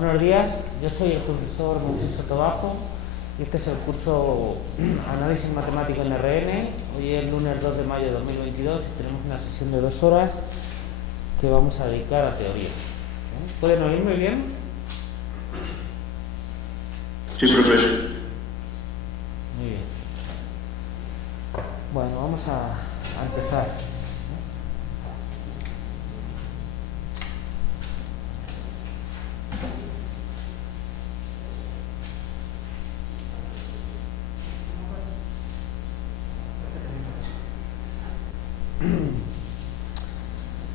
Buenos días, yo soy el profesor Moisés Sotobajo y este es el curso Análisis Matemático en RN. Hoy es el lunes 2 de mayo de 2022 y tenemos una sesión de 2 horas que vamos a dedicar a teoría. ¿Pueden oírme bien? Sí, profesor. Muy bien. Bueno, vamos a empezar.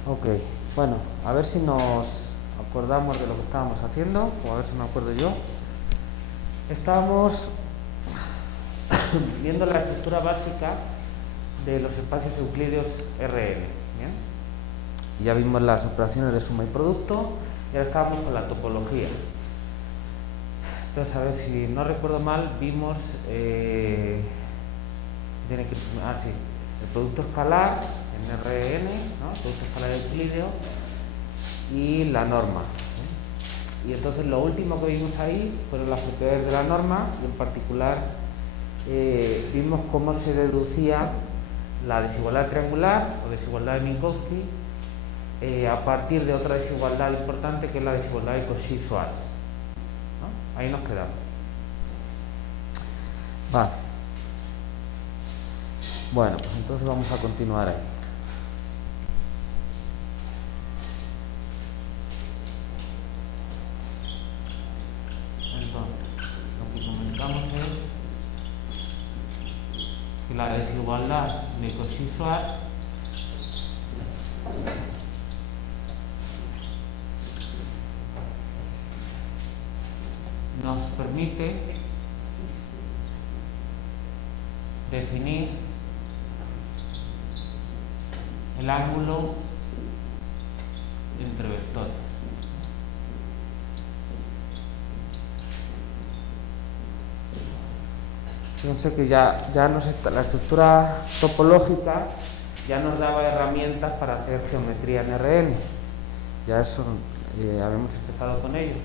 Ok, bueno, a ver si nos acordamos de lo que estábamos haciendo, o a ver si me acuerdo yo. Estábamos viendo la estructura básica de los espacios euclídeos RN, ¿bien? Y ya vimos las operaciones de suma y producto y ahora estábamos con la topología. Entonces, a ver si no recuerdo mal, vimos el producto escalar en RN, ¿no? El producto escalar euclídeo y la norma, ¿eh? Y entonces lo último que vimos ahí fueron las propiedades de la norma y en particular vimos cómo se deducía la desigualdad triangular o desigualdad de Minkowski a partir de otra desigualdad importante que es la desigualdad de Cauchy-Schwarz, ¿no? Ahí nos quedamos. Vale. Bueno, pues entonces vamos a continuar ahí. Entonces, lo que comentamos es que la desigualdad de Cauchy-Schwarz nos permite definir el ángulo entre vectores. Fíjense que ya la estructura topológica ya nos daba herramientas para hacer geometría en RN. Ya eso habíamos empezado con ello.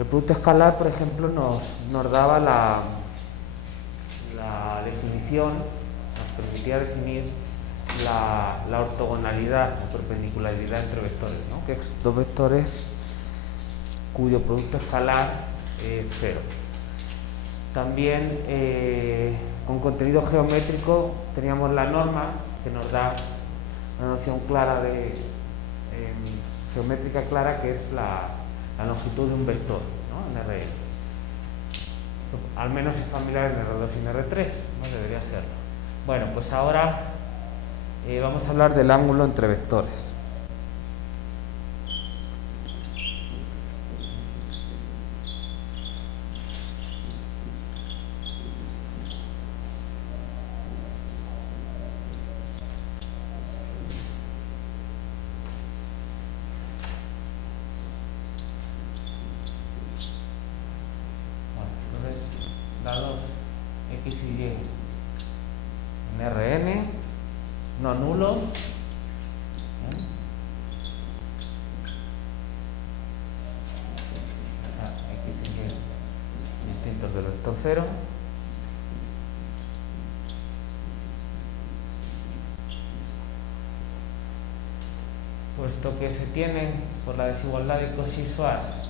El producto escalar, por ejemplo, nos daba la definición, nos permitía definir la ortogonalidad, la perpendicularidad entre vectores, ¿no? Que es dos vectores cuyo producto escalar es cero. También con contenido geométrico teníamos la norma que nos da una noción clara geométrica clara, que es la longitud de un vector, ¿no? En RN. Al menos es familiar en R2 y en R3, ¿no? Debería serlo. Bueno, pues ahora vamos a hablar del ángulo entre vectores. Dados x y y en Rn no nulos, x y y distintos del vector 0, puesto que se tiene por la desigualdad de Cauchy-Schwarz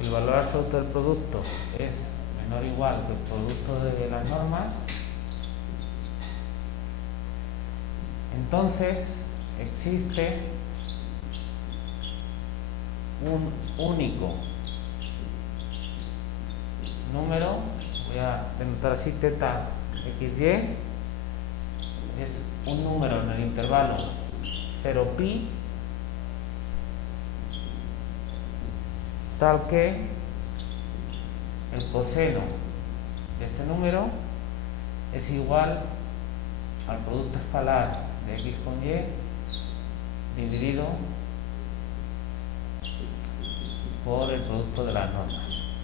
el valor absoluto del producto es menor o igual que el producto de las normas, entonces existe un único número, voy a denotar así, teta xy, es un número en el intervalo 0pi, tal que el coseno de este número es igual al producto escalar de x con y dividido por el producto de las normas.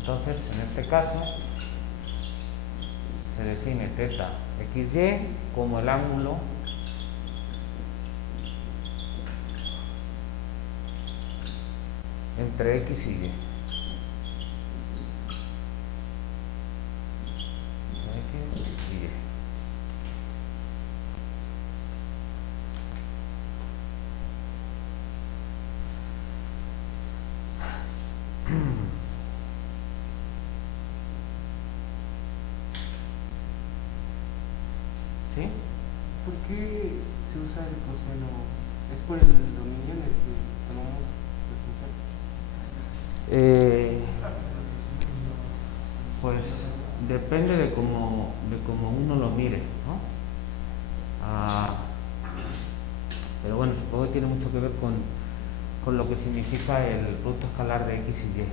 Entonces, en este caso se define teta xy como el ángulo entre X y Y. X y Y. ¿Sí? ¿Por qué se usa el coseno? ¿Es por el dominio en el que tomamos la función? Pues depende de cómo uno lo mire, ¿no? Pero bueno, supongo que tiene mucho que ver con lo que significa el producto escalar de X y Y. ¿Bien?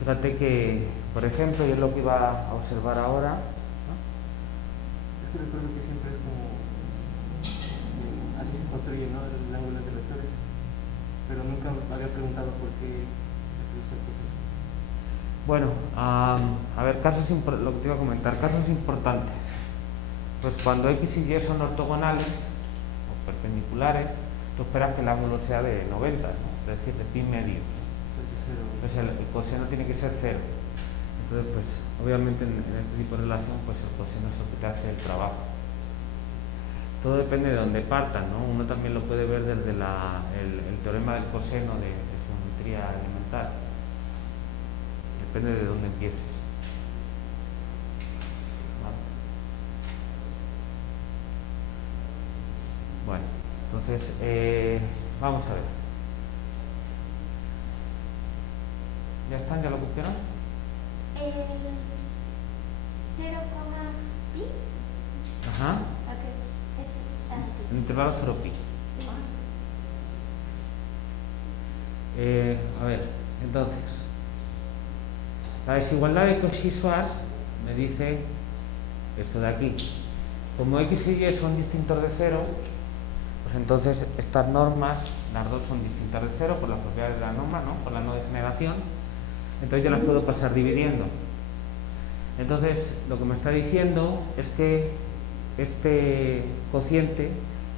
Fíjate que, por ejemplo, y es lo que iba a observar ahora, ¿no? Es que recuerdo que siempre es como así se construye, ¿no? El ángulo entre vectores. Pero nunca había preguntado por qué se usa el coseno. Bueno, a ver, lo que te iba a comentar, casos importantes. Pues cuando X y Y son ortogonales o perpendiculares, tú esperas que el ángulo sea de 90, ¿no? Es decir, de pi medio. Pues el coseno tiene que ser 0. Entonces, pues, obviamente en este tipo de relación, pues el coseno es lo que te hace el trabajo. Todo depende de dónde partan, ¿no? Uno también lo puede ver desde el teorema del coseno de geometría elemental. Depende de dónde empieces. ¿Vale? Bueno, entonces, vamos a ver. ¿Ya están? ¿Ya lo copiaron? El 0, pi. Ajá. Ok, es El intervalo 0 pi. A ver, entonces, la desigualdad de Cauchy-Schwarz me dice esto de aquí. Como X y Y son distintos de 0, pues entonces estas normas, las dos son distintas de 0 por las propiedades de la norma, ¿no? Por la no degeneración. Entonces yo las puedo pasar dividiendo. Entonces lo que me está diciendo es que este cociente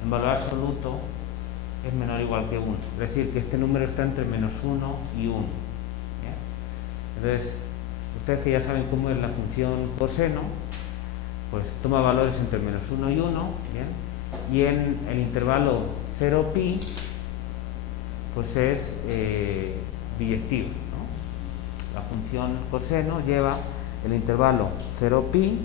en valor absoluto es menor o igual que 1. Es decir, que este número está entre menos 1 y 1. ¿Bien? Entonces, ustedes que ya saben cómo es la función coseno, pues toma valores entre menos 1 y 1, ¿bien? Y en el intervalo 0 pi, pues es biyectivo, ¿no? La función coseno lleva el intervalo 0 pi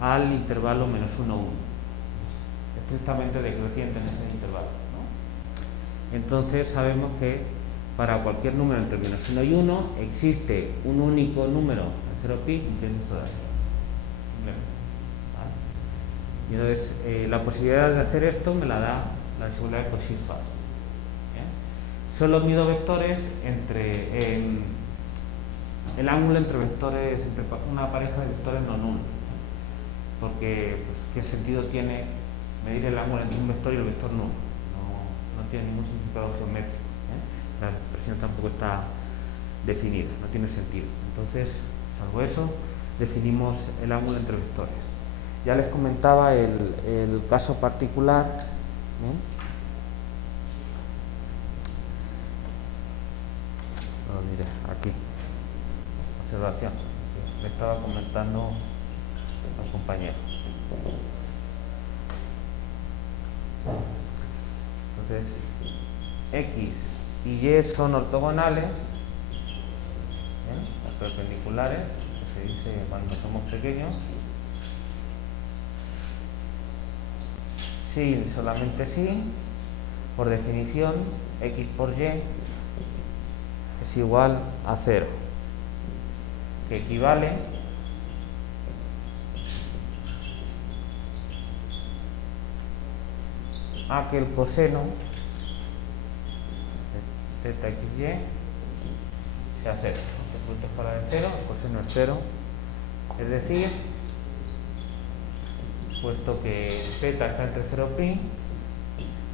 al intervalo menos 1, 1. Es estrictamente decreciente en ese intervalo, ¿no? Entonces sabemos que para cualquier número entre menos 1 y 1 existe un único número en 0 pi que es esto de aquí. ¿Vale? Y entonces la posibilidad de hacer esto me la da la desigualdad de Cauchy-Schwarz. Solo mido vectores entre el ángulo entre vectores, entre una pareja de vectores no nulos, porque pues, ¿qué sentido tiene medir el ángulo entre un vector y el vector nulo? No tiene ningún significado geométrico, la expresión tampoco está definida, no tiene sentido. Entonces, salvo eso, definimos el ángulo entre vectores. Ya les comentaba el caso particular, mire, aquí, observación, le estaba comentando al compañero. Entonces, X y Y son ortogonales, las perpendiculares, que se dice cuando somos pequeños. Sí, solamente sí. Por definición, X por Y es igual a 0, que equivale a que el coseno de θ x y sea 0. El punto escalar es 0, el coseno es 0. Es decir, puesto que θ está entre 0 pi,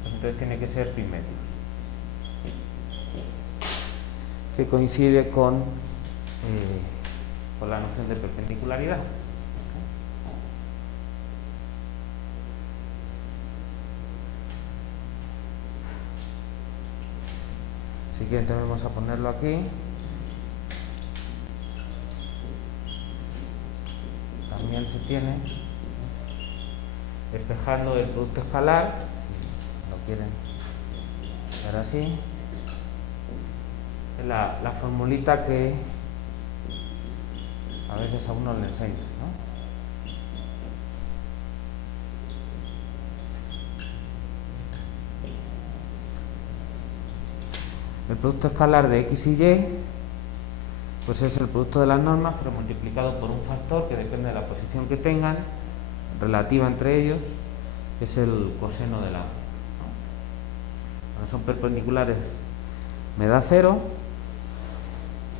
pues entonces tiene que ser pi medios, que coincide con la noción de perpendicularidad. quieren también vamos a ponerlo aquí. También se tiene despejando el producto escalar, si lo quieren ver así, la formulita que a veces a uno le enseña, ¿no? El producto escalar de x y y pues es el producto de las normas, pero multiplicado por un factor que depende de la posición que tengan, relativa entre ellos, que es el coseno del ángulo, ¿no? Cuando son perpendiculares me da 0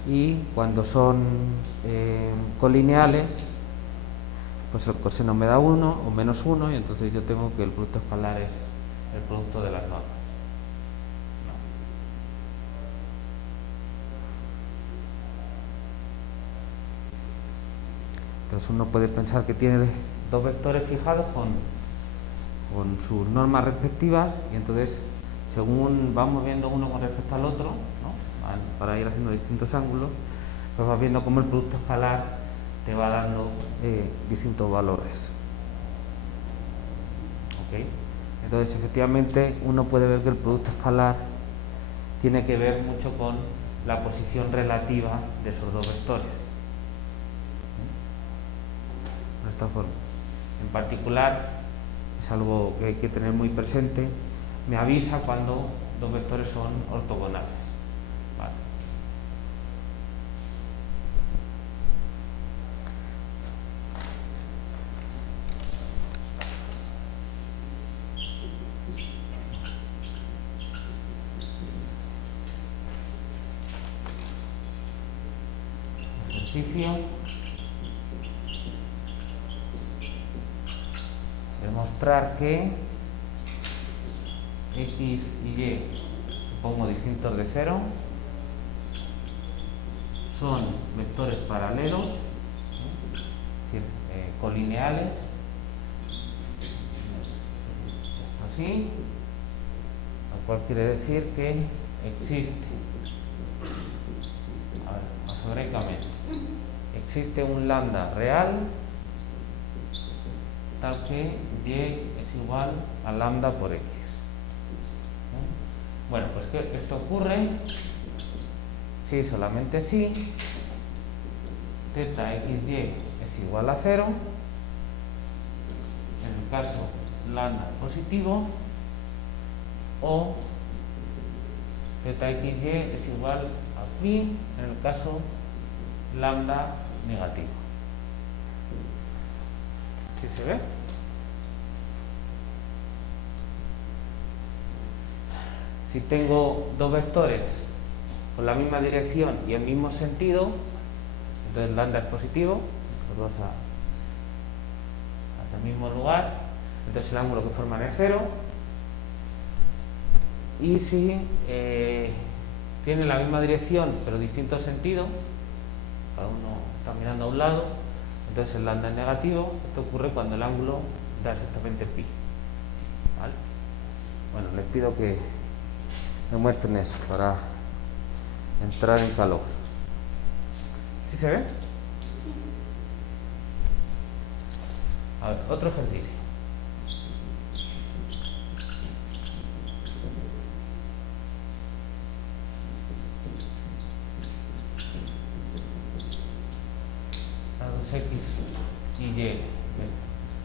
y cuando son colineales, pues el coseno me da 1 o menos 1 y entonces yo tengo que el producto escalar es el producto de las normas. Entonces uno puede pensar que tiene dos vectores fijados con sus normas respectivas y entonces según van moviendo uno con respecto al otro, ¿no? Para ir haciendo distintos ángulos, pues vas viendo cómo el producto escalar te va dando distintos valores. ¿Okay? Entonces efectivamente uno puede ver que el producto escalar tiene que ver mucho con la posición relativa de esos dos vectores. De esta forma. En particular, es algo que hay que tener muy presente, me avisa cuando dos vectores son ortogonales. Vale. Ejercicio. Demostrar que x y y, supongo distintos de 0, son vectores paralelos, es decir, colineales, así, lo cual quiere decir que existe, algebraicamente, existe un lambda real tal que y es igual a lambda por x. Bueno, pues que esto ocurre si solamente si teta xy es igual a 0, en el caso lambda positivo, o teta xy es igual a pi en el caso lambda negativo. ¿Sí se ve? Si tengo dos vectores con la misma dirección y el mismo sentido, entonces lambda es positivo, los dos hacia el mismo lugar, entonces el ángulo que forman es 0. Y si tienen la misma dirección pero distinto sentido, cada uno está mirando a un lado, entonces el lambda es negativo. Esto ocurre cuando el ángulo da exactamente pi. ¿Vale? Bueno, les pido que me muestren eso para entrar en calor. ¿Sí se ve? Sí. A ver, otro ejercicio. Dados x y y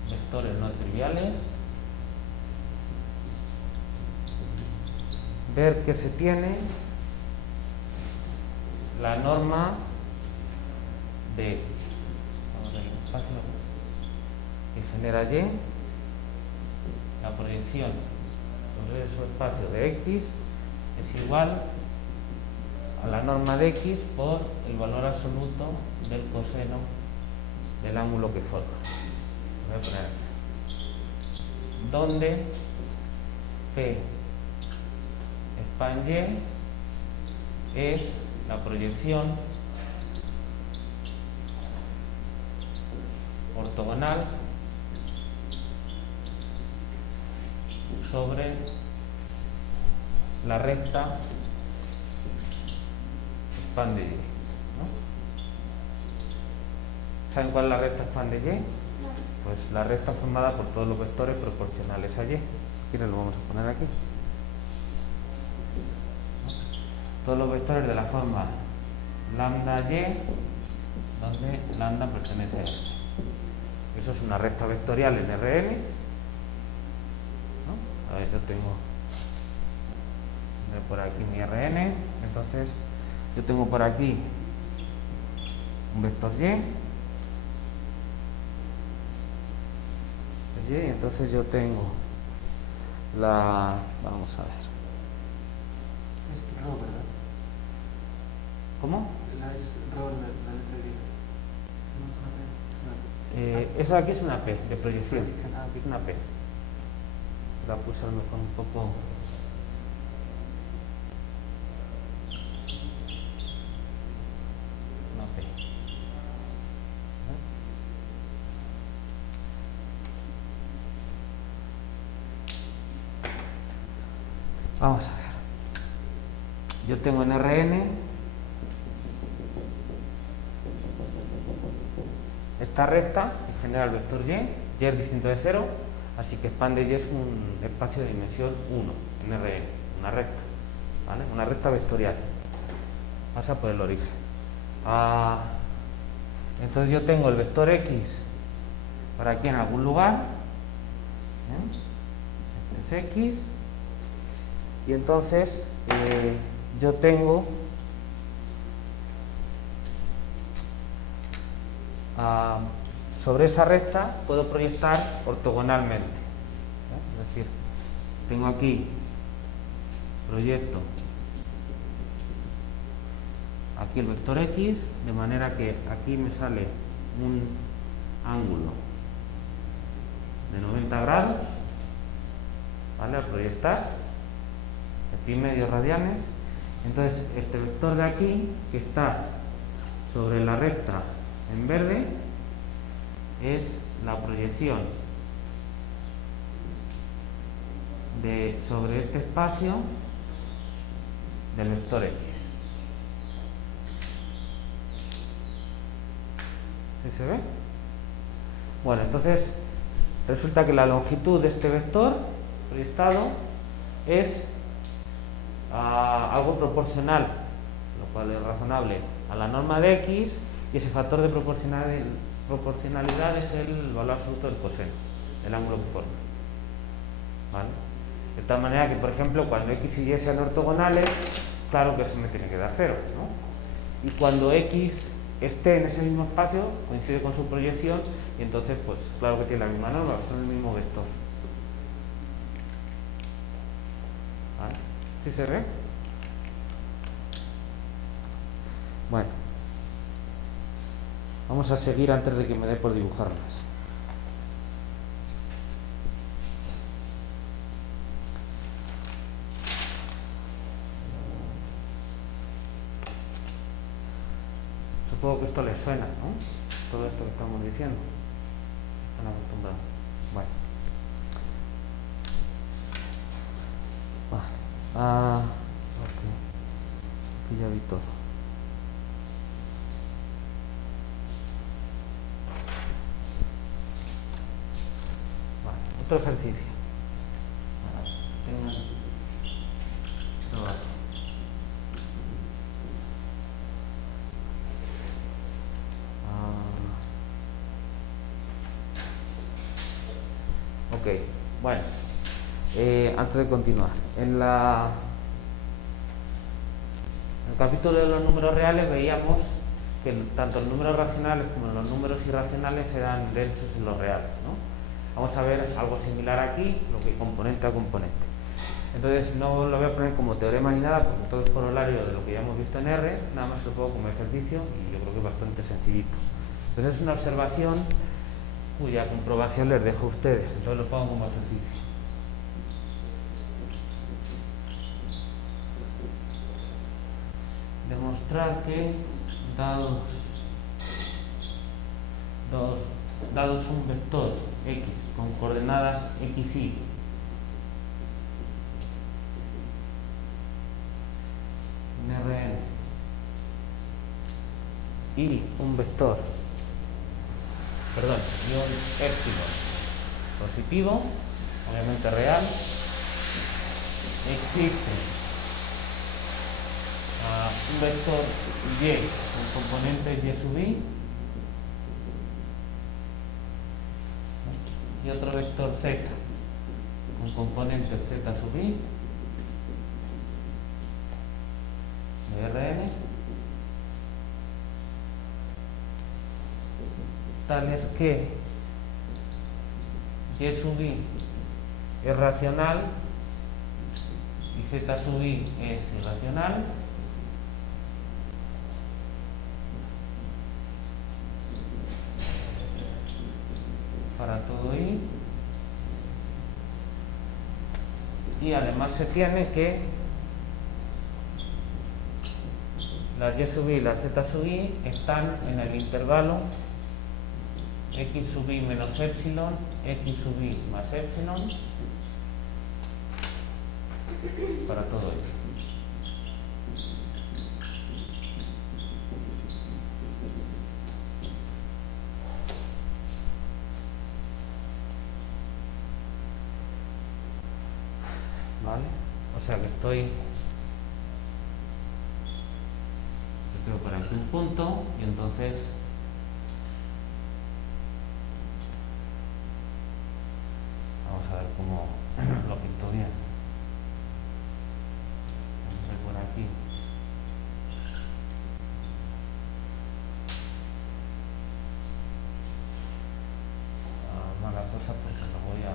vectores no triviales, ver que se tiene la norma de el espacio que genera y, la proyección sobre su espacio de x es igual a la norma de x por el valor absoluto del coseno del ángulo que forma. Voy a poner aquí. Donde P span y es la proyección ortogonal sobre la recta span de y, ¿no? ¿Saben cuál es la recta span de y? Pues la recta formada por todos los vectores proporcionales a y. Aquí lo vamos a poner aquí. Todos los vectores de la forma lambda y, donde lambda pertenece a R. Eso es una recta vectorial en Rn, ¿no? A ver, yo tengo por aquí mi Rn, entonces yo tengo por aquí un vector y, entonces yo tengo vamos a ver. Es rho, ¿verdad? ¿Cómo? Es rho, la letra griega. No es una P, es una P. Eso aquí es una P de proyección. Ah, ok. Es una P. La puse a lo mejor un poco. Una P. Vamos a ver. Yo tengo en Rn esta recta, en general vector y es distinto de 0, así que span de y es un espacio de dimensión 1 en Rn, una recta, ¿vale? Una recta vectorial, pasa por el origen. Entonces yo tengo el vector x por aquí en algún lugar, este es x, y entonces yo tengo sobre esa recta puedo proyectar ortogonalmente, es decir, tengo aquí, proyecto aquí el vector x, de manera que aquí me sale un ángulo de 90 grados, ¿vale? Al proyectar pi medios radianes. Entonces este vector de aquí, que está sobre la recta en verde, es la proyección sobre este espacio del vector x. ¿Sí se ve? Bueno, entonces resulta que la longitud de este vector proyectado es algo proporcional, lo cual es razonable, a la norma de x, y ese factor de proporcionalidad es el valor absoluto del coseno, el ángulo que forma, ¿vale? De tal manera que, por ejemplo, cuando x y y sean ortogonales, claro que eso me tiene que dar 0, ¿no? Y cuando x esté en ese mismo espacio, coincide con su proyección, y entonces, pues, claro que tiene la misma norma, son el mismo vector. ¿Vale? ¿Sí se ve? Bueno, vamos a seguir antes de que me dé por dibujar más. Supongo que esto les suena, ¿no? Todo esto que estamos diciendo. Están acostumbrados. Bueno. Vale. Ok. Aquí ya vi todo. Vale. Otro ejercicio. Tengan trabajo. Ok, bueno, antes de continuar, en el capítulo de los números reales veíamos que tanto los números racionales como los números irracionales eran densos en los reales, ¿no? Vamos a ver algo similar aquí, lo que componente a componente. Entonces no lo voy a poner como teorema ni nada, porque todo es corolario de lo que ya hemos visto en R, nada más lo pongo como ejercicio y yo creo que es bastante sencillito. Entonces es una observación cuya comprobación les dejo a ustedes, entonces lo pongo como ejercicio. Demostrar que dados un vector x con coordenadas x, y en Rn y un vector, y un épsilon positivo, obviamente real, existe un vector y con componentes y sub i y otro vector z con componentes z sub i de Rn, tal es que y sub i es racional y z sub i es irracional, para todo i, y además se tiene que las y sub i y las z sub i están en el intervalo x sub i menos epsilon, x sub i más epsilon, para todo i. ¿Vale? O sea que tengo por aquí un punto y entonces vamos a ver cómo lo pinto bien. Vamos a ver por aquí. Mala cosa porque lo voy a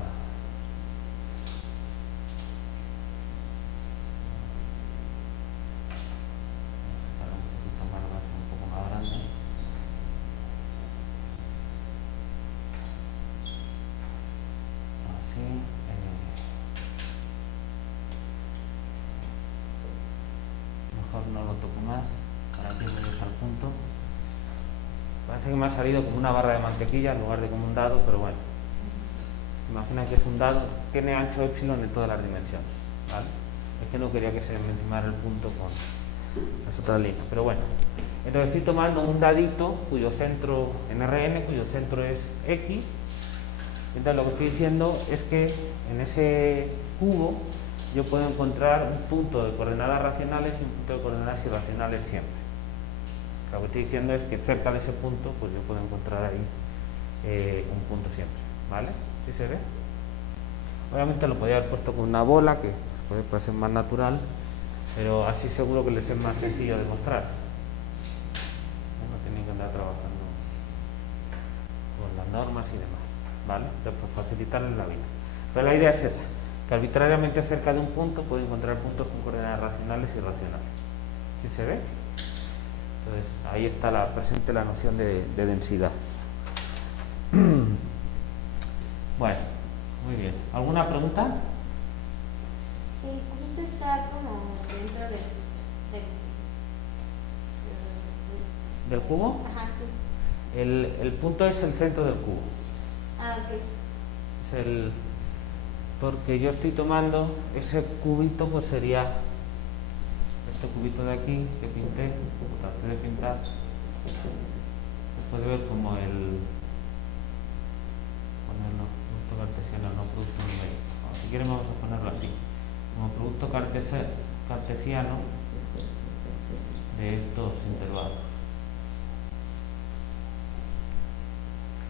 no lo toco más, para que voy hasta el punto. Parece que me ha salido como una barra de mantequilla en lugar de como un dado, pero bueno, imagina que es un dado, tiene ancho epsilon en todas las dimensiones, ¿vale? Es que no quería que se me encimara el punto con las otras líneas, pero bueno. Entonces estoy tomando un dadito cuyo centro en Rn, cuyo centro es x. Entonces lo que estoy diciendo es que en ese cubo yo puedo encontrar un punto de coordenadas racionales y un punto de coordenadas irracionales siempre. Lo que estoy diciendo es que cerca de ese punto pues yo puedo encontrar ahí un punto siempre, ¿vale? ¿Sí se ve? Obviamente lo podría haber puesto con una bola, que puede parecer más natural, pero así seguro que les es más sencillo de mostrar. No tienen que andar trabajando con las normas y demás, ¿vale? Entonces, pues facilitarles la vida. Pero la idea es esa, que arbitrariamente cerca de un punto puedo encontrar puntos con coordenadas racionales y irracionales. ¿Sí se ve? Entonces ahí está presente la noción de densidad. Bueno, muy bien. ¿Alguna pregunta? El punto está como dentro ¿Del cubo? Ajá, sí. El punto es el centro del cubo. Ah, ok. Es porque yo estoy tomando ese cubito, pues sería este cubito de aquí que pinté, o traté de pintar. Se puede ver como ponerlo producto cartesiano, no producto numérico. Si quieren vamos a ponerlo así, como producto cartesiano de estos intervalos.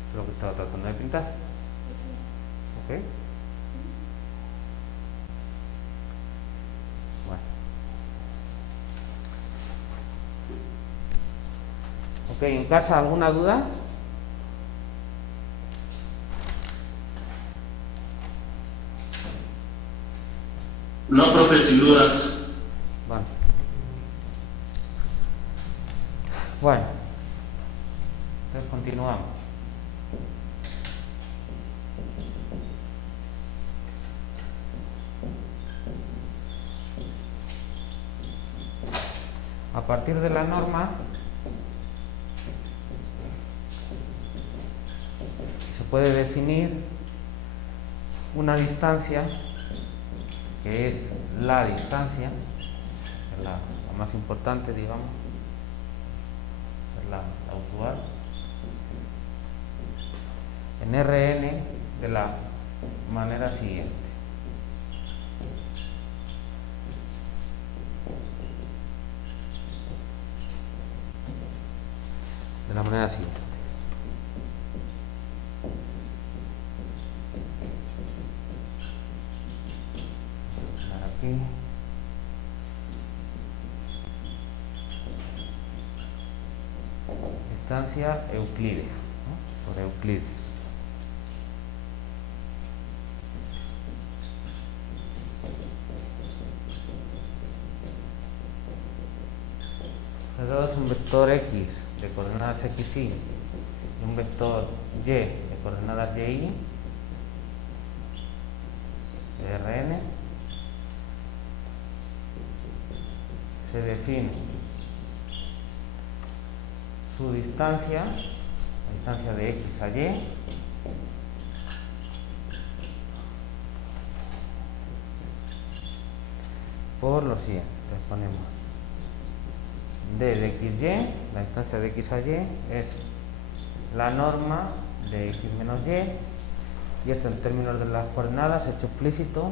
Eso es lo que estaba tratando de pintar. ¿Ok? Bueno. Ok, ¿en casa alguna duda? No, profe, sin dudas. Bueno, entonces continuamos. A partir de la norma se puede definir una distancia que es la distancia, la más importante, digamos, la usual, en Rn de la manera siguiente. De la manera siguiente. Aquí. Distancia euclídea, ¿no? Por Euclides. Dado es un vector x de coordenadas xy y un vector y de coordenadas y de Rn, se define su distancia, la distancia de x a y, por lo siguiente. Entonces ponemos d de xy, la distancia de x a y es la norma de x menos y esto en términos de las coordenadas hecho explícito.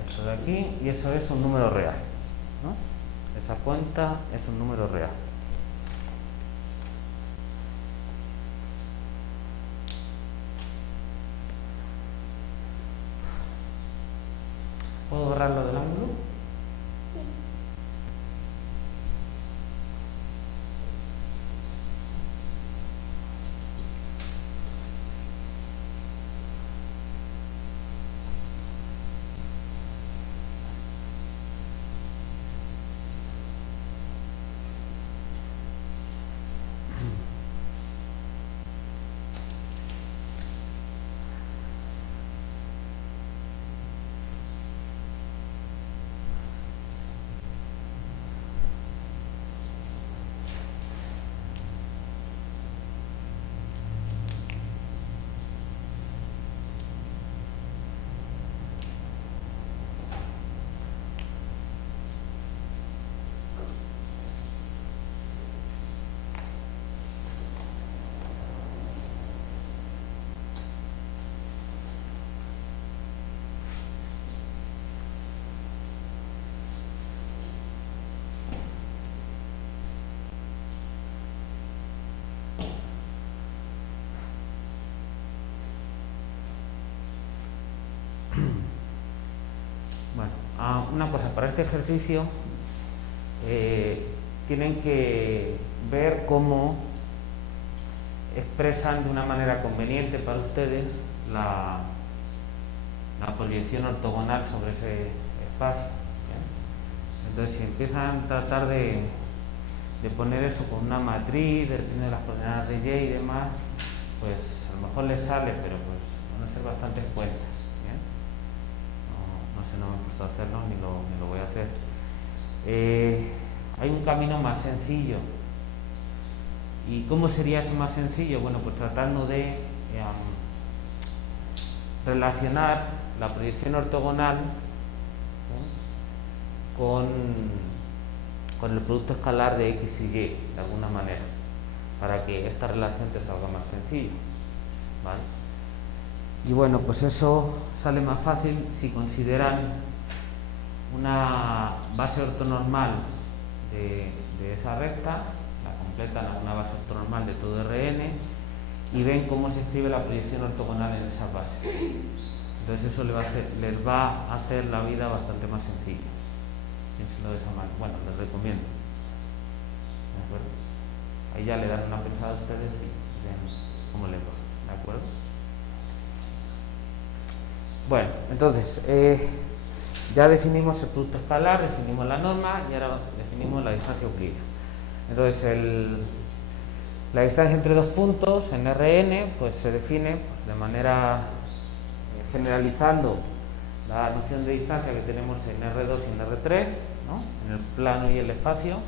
Esto de aquí, y eso es un número real, ¿no? Esa cuenta es un número real. ¿Puedo borrar lo del ángulo? Bueno, una cosa, para este ejercicio tienen que ver cómo expresan de una manera conveniente para ustedes la proyección ortogonal sobre ese espacio, ¿bien? Entonces, si empiezan a tratar de poner eso con una matriz, dependiendo de las coordenadas de y y demás, pues a lo mejor les sale, pero pues van a ser bastantes cuentas. No me gusta hacerlo ni lo voy a hacer. Hay un camino más sencillo. ¿Y cómo sería ese más sencillo? Bueno, pues tratando de relacionar la proyección ortogonal, ¿sí?, con el producto escalar de x y y, de alguna manera, para que esta relación te salga más sencilla, ¿vale? Y bueno, pues eso sale más fácil si consideran una base ortonormal de esa recta, la completan a una base ortonormal de todo Rn y ven cómo se escribe la proyección ortogonal en esa base. Entonces eso les va a hacer la vida bastante más sencilla. Piénsenlo de esa manera. Bueno, les recomiendo. ¿De acuerdo? Ahí ya le dan una pensada a ustedes y ven cómo les va. ¿De acuerdo? Bueno, entonces, ya definimos el producto escalar, definimos la norma y ahora definimos la distancia euclídea. Entonces, la distancia entre dos puntos en Rn pues se define pues, de manera generalizando la noción de distancia que tenemos en R2 y en R3, ¿no?, en el plano y el espacio.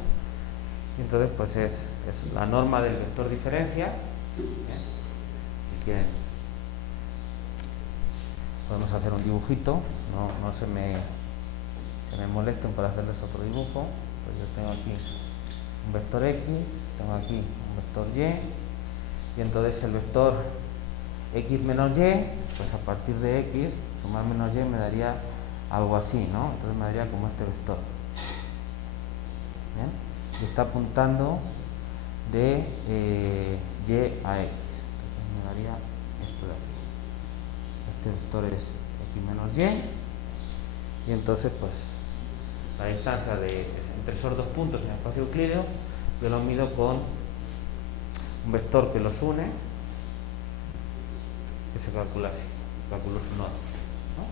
Y entonces pues es la norma del vector diferencia, ¿bien?, quieren podemos hacer un dibujito, no se me molesten por hacerles otro dibujo. Pues yo tengo aquí un vector X, tengo aquí un vector Y, y entonces el vector X menos Y, pues a partir de X, sumar menos Y me daría algo así, ¿no? Entonces me daría como este vector. ¿Bien? Y está apuntando de Y a X. Entonces me daría esto de aquí. Este vector es X menos Y. Y entonces, pues, la distancia entre esos dos puntos en el espacio euclídeo, yo lo mido con un vector que los une, que se calcula así, calculo su nodo, ¿no?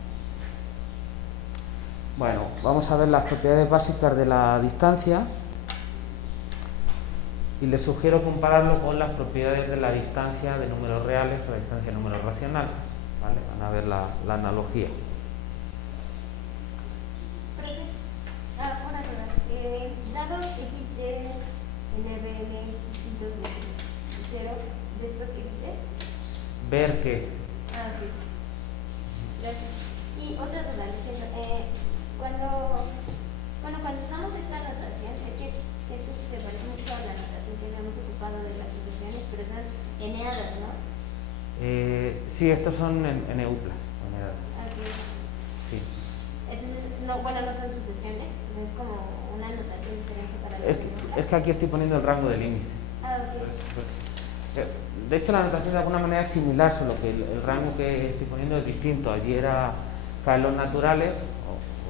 Bueno, vamos a ver las propiedades básicas de la distancia y les sugiero compararlo con las propiedades de la distancia de números reales o la distancia de números racionales, ¿vale? Van a ver la analogía. Una duda. Dado x, y, en Rn distintos de 0, después que dice. Ver que. Ok. Gracias. Y otra duda, lo siento. Cuando usamos esta notación, es que siento que se parece mucho a la notación que hemos ocupado de las sucesiones, pero son eneadas, ¿no? Sí, estos son en eupla. Okay. Sí. Entonces, no son sucesiones, o sea, es como una notación diferente para las Es que aquí estoy poniendo el rango del índice. Ok. De hecho, la notación de alguna manera es similar, solo que el rango que estoy poniendo es distinto. Allí era K en los naturales,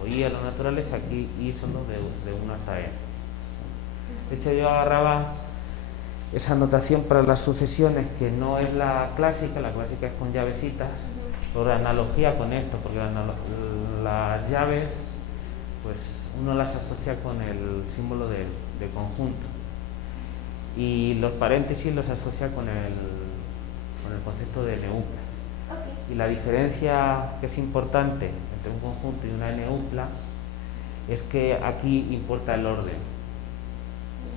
o I en los naturales, aquí I son los de 1 hasta N. De hecho, yo agarraba esa notación para las sucesiones, que no es la clásica es con llavecitas, por analogía con esto, porque las llaves, pues uno las asocia con el símbolo de conjunto. Y los paréntesis los asocia con el concepto de neuplas. Okay. Y la diferencia que es importante entre un conjunto y una neupla es que aquí importa el orden.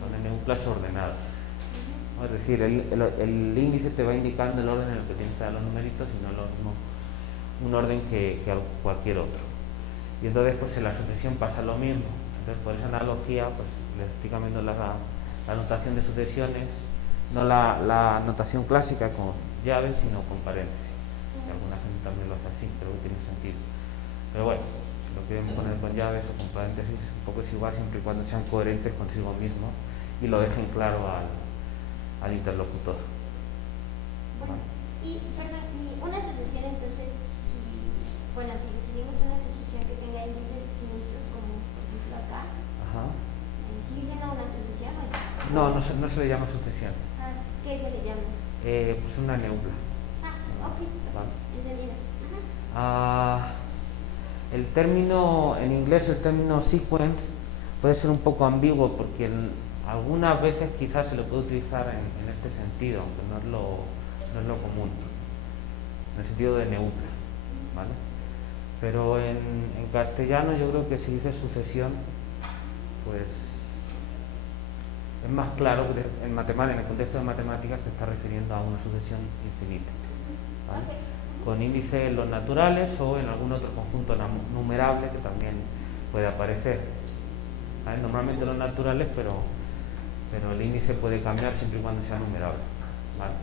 Son neuplas ordenadas. Es decir, el índice te va indicando el orden en el que tienes que dar los numeritos y no lo mismo un orden que cualquier otro. Y entonces, pues en la sucesión pasa lo mismo. Entonces, por esa analogía, pues les estoy cambiando la notación de sucesiones, no la notación clásica con llaves, sino con paréntesis. Y alguna gente también lo hace así, creo que tiene sentido. Pero bueno, si lo quieren poner con llaves o con paréntesis, un poco es igual, siempre y cuando sean coherentes consigo mismo y lo dejen claro al interlocutor. Bueno, y una sucesión, entonces, si definimos una sucesión que tenga índices finitos, como por ejemplo acá, Ajá. ¿sigue siendo una sucesión o ya? No se le llama sucesión. ¿Qué se le llama? Pues una neupla. Ok, Vale. entendido. El término, en inglés el término sequence puede ser un poco ambiguo porque algunas veces quizás se lo puede utilizar en este sentido, aunque no es lo común, en el sentido de neupla, ¿vale? Pero en castellano yo creo que si dice sucesión, pues es más claro que en el contexto de matemáticas te está refiriendo a una sucesión infinita, ¿vale? Con índice en los naturales o en algún otro conjunto numerable que también puede aparecer, ¿vale? Normalmente los naturales, pero el índice puede cambiar siempre y cuando sea numerable, ¿vale?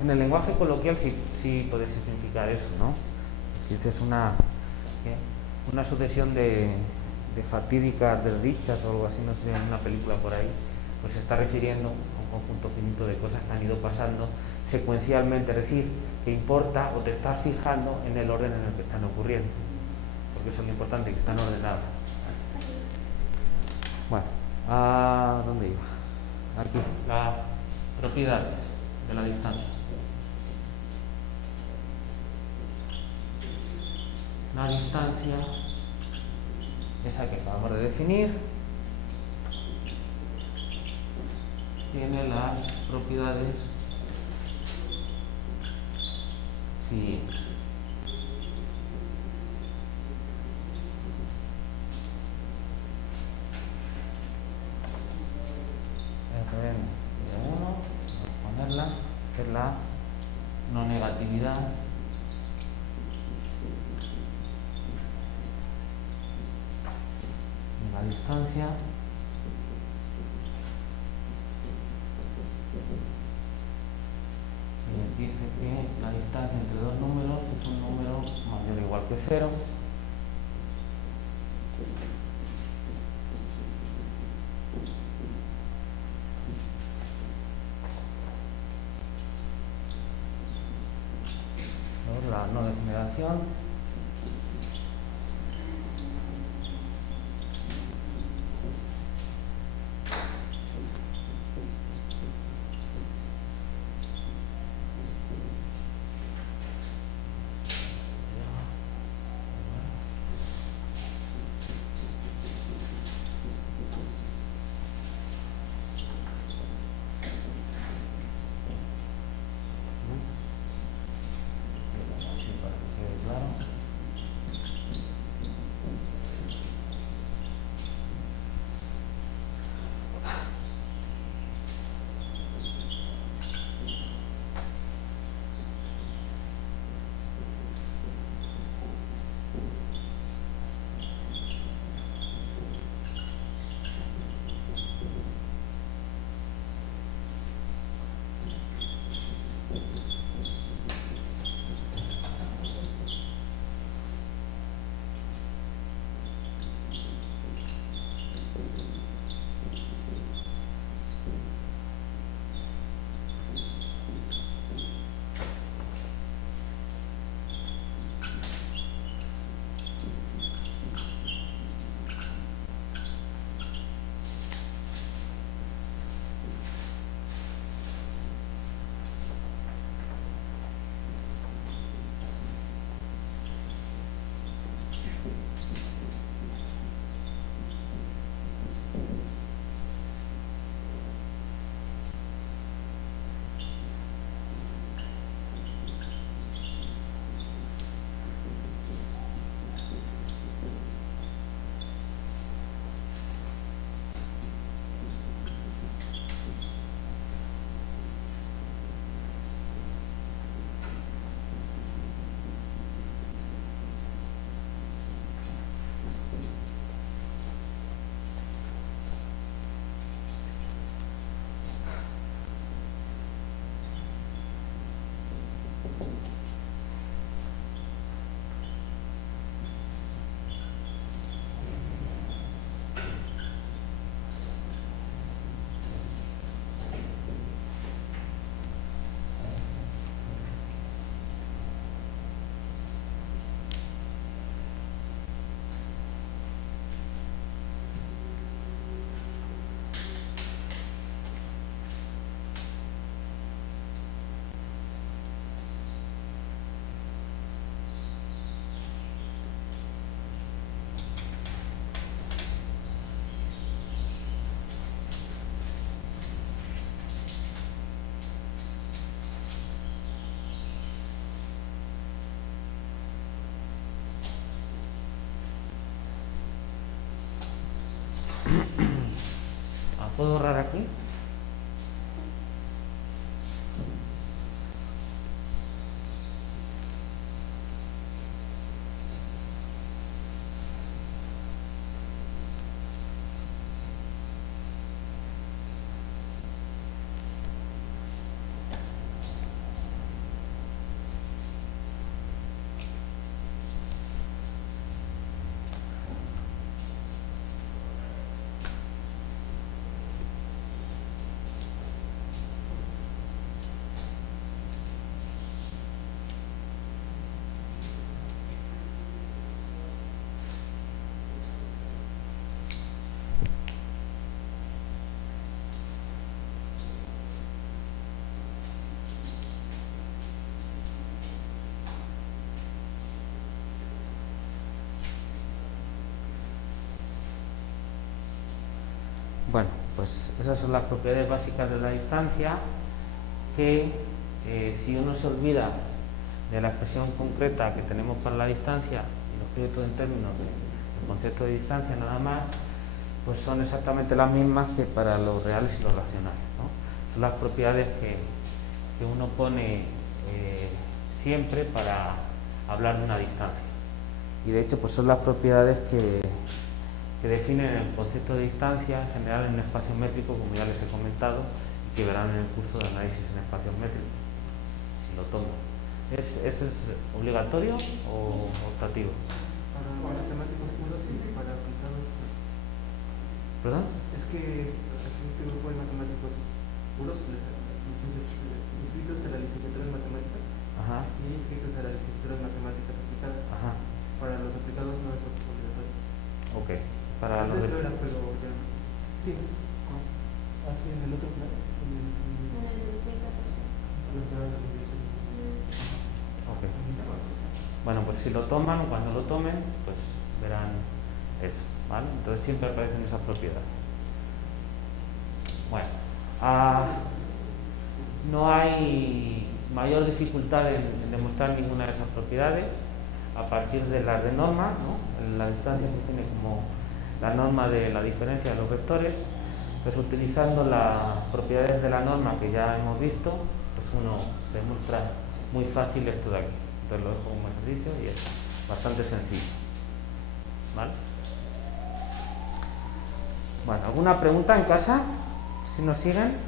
En el lenguaje coloquial sí puede significar eso, ¿no? Si dices una sucesión de fatídicas desdichas o algo así, no sé, en una película por ahí, pues se está refiriendo a un conjunto finito de cosas que han ido pasando secuencialmente, es decir, que importa o te estás fijando en el orden en el que están ocurriendo, porque eso es lo importante, que están ordenadas. Bueno, ¿a dónde iba? Aquí, las propiedades de la distancia. La distancia, esa que acabamos de definir, tiene las propiedades siguientes. Rn de 1, ponerla, hacer la no negatividad de la distancia y aquí dice que la distancia entre dos números es un número mayor o igual que 0. La no degeneración ¿Puedo borrar aquí? Bueno, pues esas son las propiedades básicas de la distancia que si uno se olvida de la expresión concreta que tenemos para la distancia y lo escribe todo en términos del concepto de distancia nada más, pues son exactamente las mismas que para los reales y los racionales, ¿no? Son las propiedades que uno pone siempre para hablar de una distancia. Y de hecho, pues son las propiedades que definen el concepto de distancia en general en un espacio métrico, como ya les he comentado, y que verán en el curso de análisis en espacios métricos, si lo toman. ¿Eso es obligatorio o optativo? Para matemáticos puros y para aplicados. ¿Perdón? Es que aquí en este grupo de matemáticos puros, inscritos a la licenciatura en matemáticas, Ajá. y inscritos a la licenciatura en matemáticas aplicadas. Ajá. Para los aplicados no es obligatorio. Ok. Para los Antes lo era, pero ya. Sí. Así en el otro plan. En el 2014. Ok. Bueno, pues si lo toman, cuando lo tomen, pues verán eso, ¿vale? Entonces siempre aparecen esas propiedades. Bueno, no hay mayor dificultad en demostrar ninguna de esas propiedades a partir de las de norma, ¿no? La distancia se define como la norma de la diferencia de los vectores. Pues utilizando las propiedades de la norma que ya hemos visto, pues uno se demuestra muy fácil esto de aquí. Entonces lo dejo como ejercicio y es bastante sencillo, ¿vale? Bueno, ¿alguna pregunta en casa? Si nos siguen.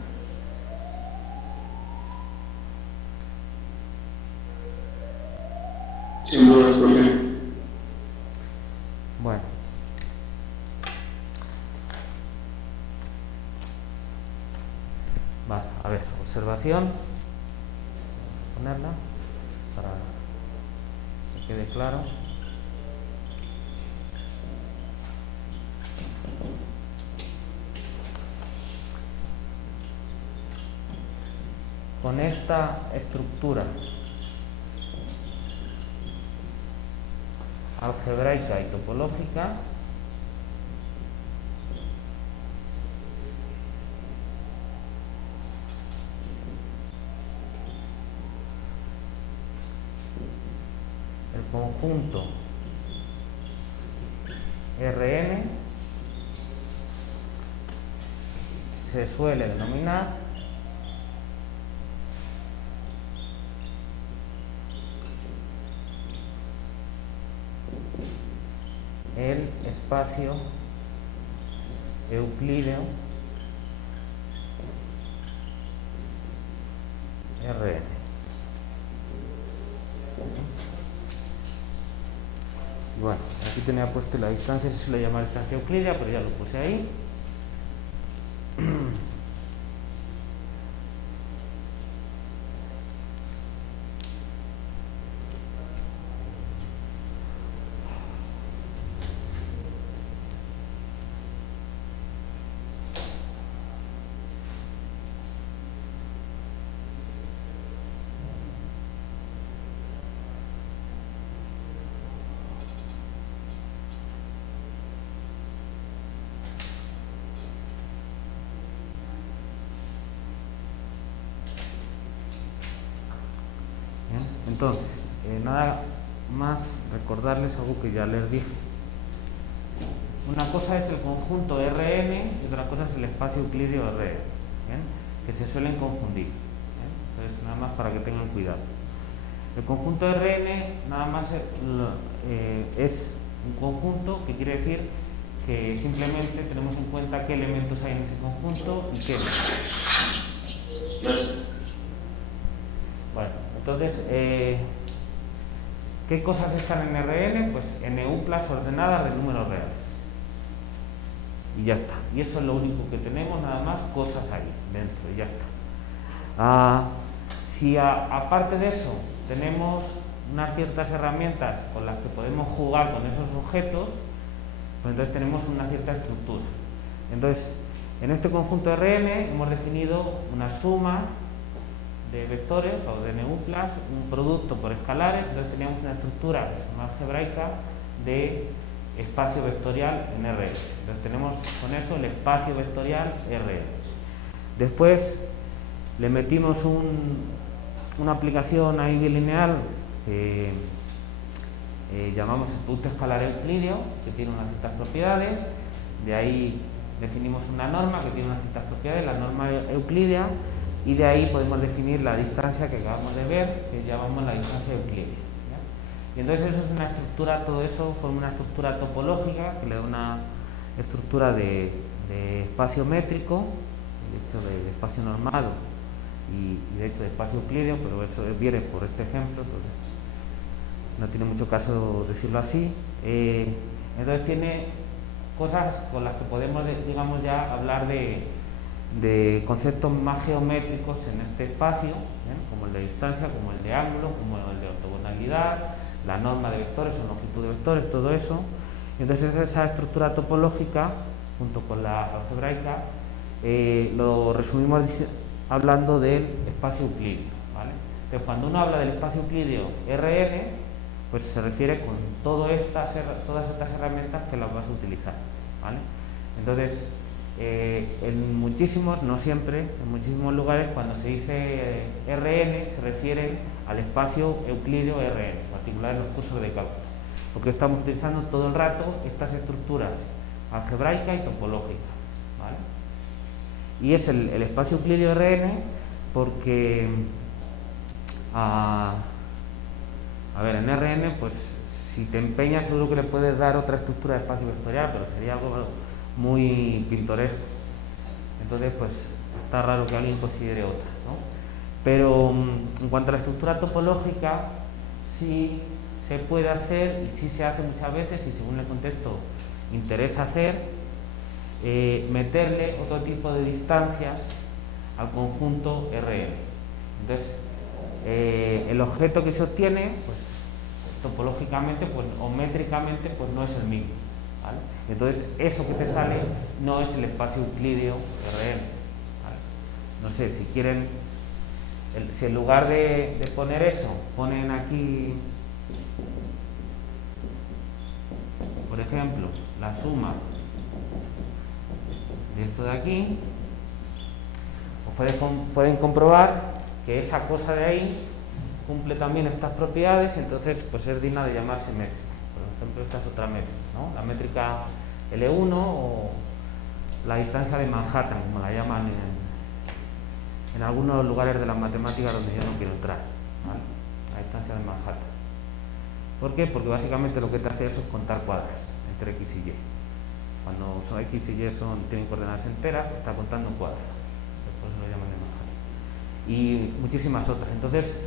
Sin dudas, profe. Bueno. Vale, a ver, observación. Ponerla para que quede claro. Con esta estructura algebraica y topológica, el conjunto Rn se suele denominar el espacio euclídeo Rn. Bueno, aquí tenía puesto la distancia, se suele llamar distancia euclídea, pero ya lo puse ahí. Entonces, nada más recordarles algo que ya les dije. Una cosa es el conjunto Rn y otra cosa es el espacio euclídeo Rn, ¿bien? Que se suelen confundir, ¿bien? Entonces, nada más para que tengan cuidado. El conjunto Rn nada más es un conjunto que quiere decir que simplemente tenemos en cuenta qué elementos hay en ese conjunto y qué no. Bueno, entonces, ¿qué cosas están en Rn? Pues NU-plas ordenadas de números reales. Y ya está. Y eso es lo único que tenemos, nada más, cosas ahí dentro, y ya está. Si aparte de eso tenemos unas ciertas herramientas con las que podemos jugar con esos objetos, pues entonces tenemos una cierta estructura. Entonces, en este conjunto Rn hemos definido una suma de vectores o de NU-plas, un producto por escalares. Entonces teníamos una estructura que se llama algebraica de espacio vectorial en Rn. Entonces tenemos con eso el espacio vectorial Rn. Después le metimos una aplicación ahí bilineal que llamamos el producto escalar euclídeo, que tiene unas ciertas propiedades, De ahí definimos una norma que tiene unas ciertas propiedades, la norma euclídea, y de ahí podemos definir la distancia que acabamos de ver, que llamamos la distancia euclídea. Y entonces eso es una estructura, todo eso forma una estructura topológica que le da una estructura de espacio métrico, de hecho de espacio normado y de hecho de espacio euclídeo, pero eso viene por este ejemplo, entonces no tiene mucho caso decirlo así. Entonces tiene cosas con las que podemos, digamos, ya hablar de conceptos más geométricos en este espacio, como el de distancia, como el de ángulo, como el de ortogonalidad, la norma de vectores o longitud de vectores, todo eso. Y entonces esa estructura topológica, junto con la algebraica, lo resumimos hablando del espacio euclídeo, ¿vale? Entonces cuando uno habla del espacio euclídeo Rn, pues se refiere con todas estas herramientas que las vas a utilizar, ¿vale? Entonces, en muchísimos, no siempre, en muchísimos lugares cuando se dice Rn se refiere al espacio euclídeo Rn, en particular en los cursos de cálculo, porque estamos utilizando todo el rato estas estructuras algebraica y topológica, ¿vale? Y es el espacio euclídeo Rn porque a ver, en Rn, pues si te empeñas seguro que le puedes dar otra estructura de espacio vectorial, pero sería algo muy pintoresco. Entonces, pues está raro que alguien considere otra, ¿no? Pero en cuanto a la estructura topológica, sí se puede hacer y sí se hace muchas veces, y según el contexto interesa hacer, meterle otro tipo de distancias al conjunto Rn. Entonces, el objeto que se obtiene, pues topológicamente pues, o métricamente, pues no es el mismo, ¿vale? Entonces, eso que te sale no es el espacio euclídeo Rn, ¿vale? No sé, si quieren, si en lugar de poner eso, ponen aquí, por ejemplo, la suma de esto de aquí, pues pueden comprobar que esa cosa de ahí cumple también estas propiedades, entonces pues es digna de llamarse métrica. Por ejemplo, esta es otra métrica, ¿no? La métrica L1 o la distancia de Manhattan, como la llaman en algunos lugares de las matemáticas donde yo no quiero entrar, ¿vale? La distancia de Manhattan. ¿Por qué? Porque básicamente lo que te hace eso es contar cuadras entre x y y. Cuando son x y y tienen coordenadas enteras, te está contando cuadras. Por eso lo llaman de Manhattan. Y muchísimas otras. Entonces,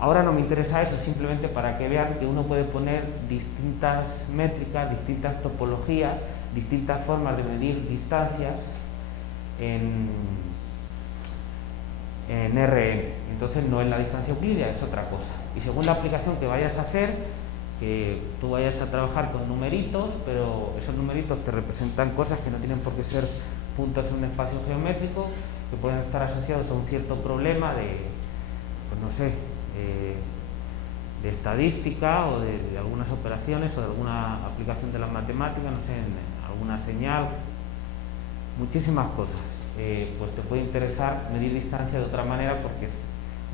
ahora no me interesa eso, simplemente para que vean que uno puede poner distintas métricas, distintas topologías, distintas formas de medir distancias en Rn. Entonces no es la distancia euclídea, es otra cosa. Y según la aplicación que vayas a hacer, que tú vayas a trabajar con numeritos, pero esos numeritos te representan cosas que no tienen por qué ser puntos en un espacio geométrico, que pueden estar asociados a un cierto problema de, pues no sé, de estadística o de algunas operaciones o de alguna aplicación de la matemática, no sé, alguna señal, muchísimas cosas. Pues te puede interesar medir distancia de otra manera porque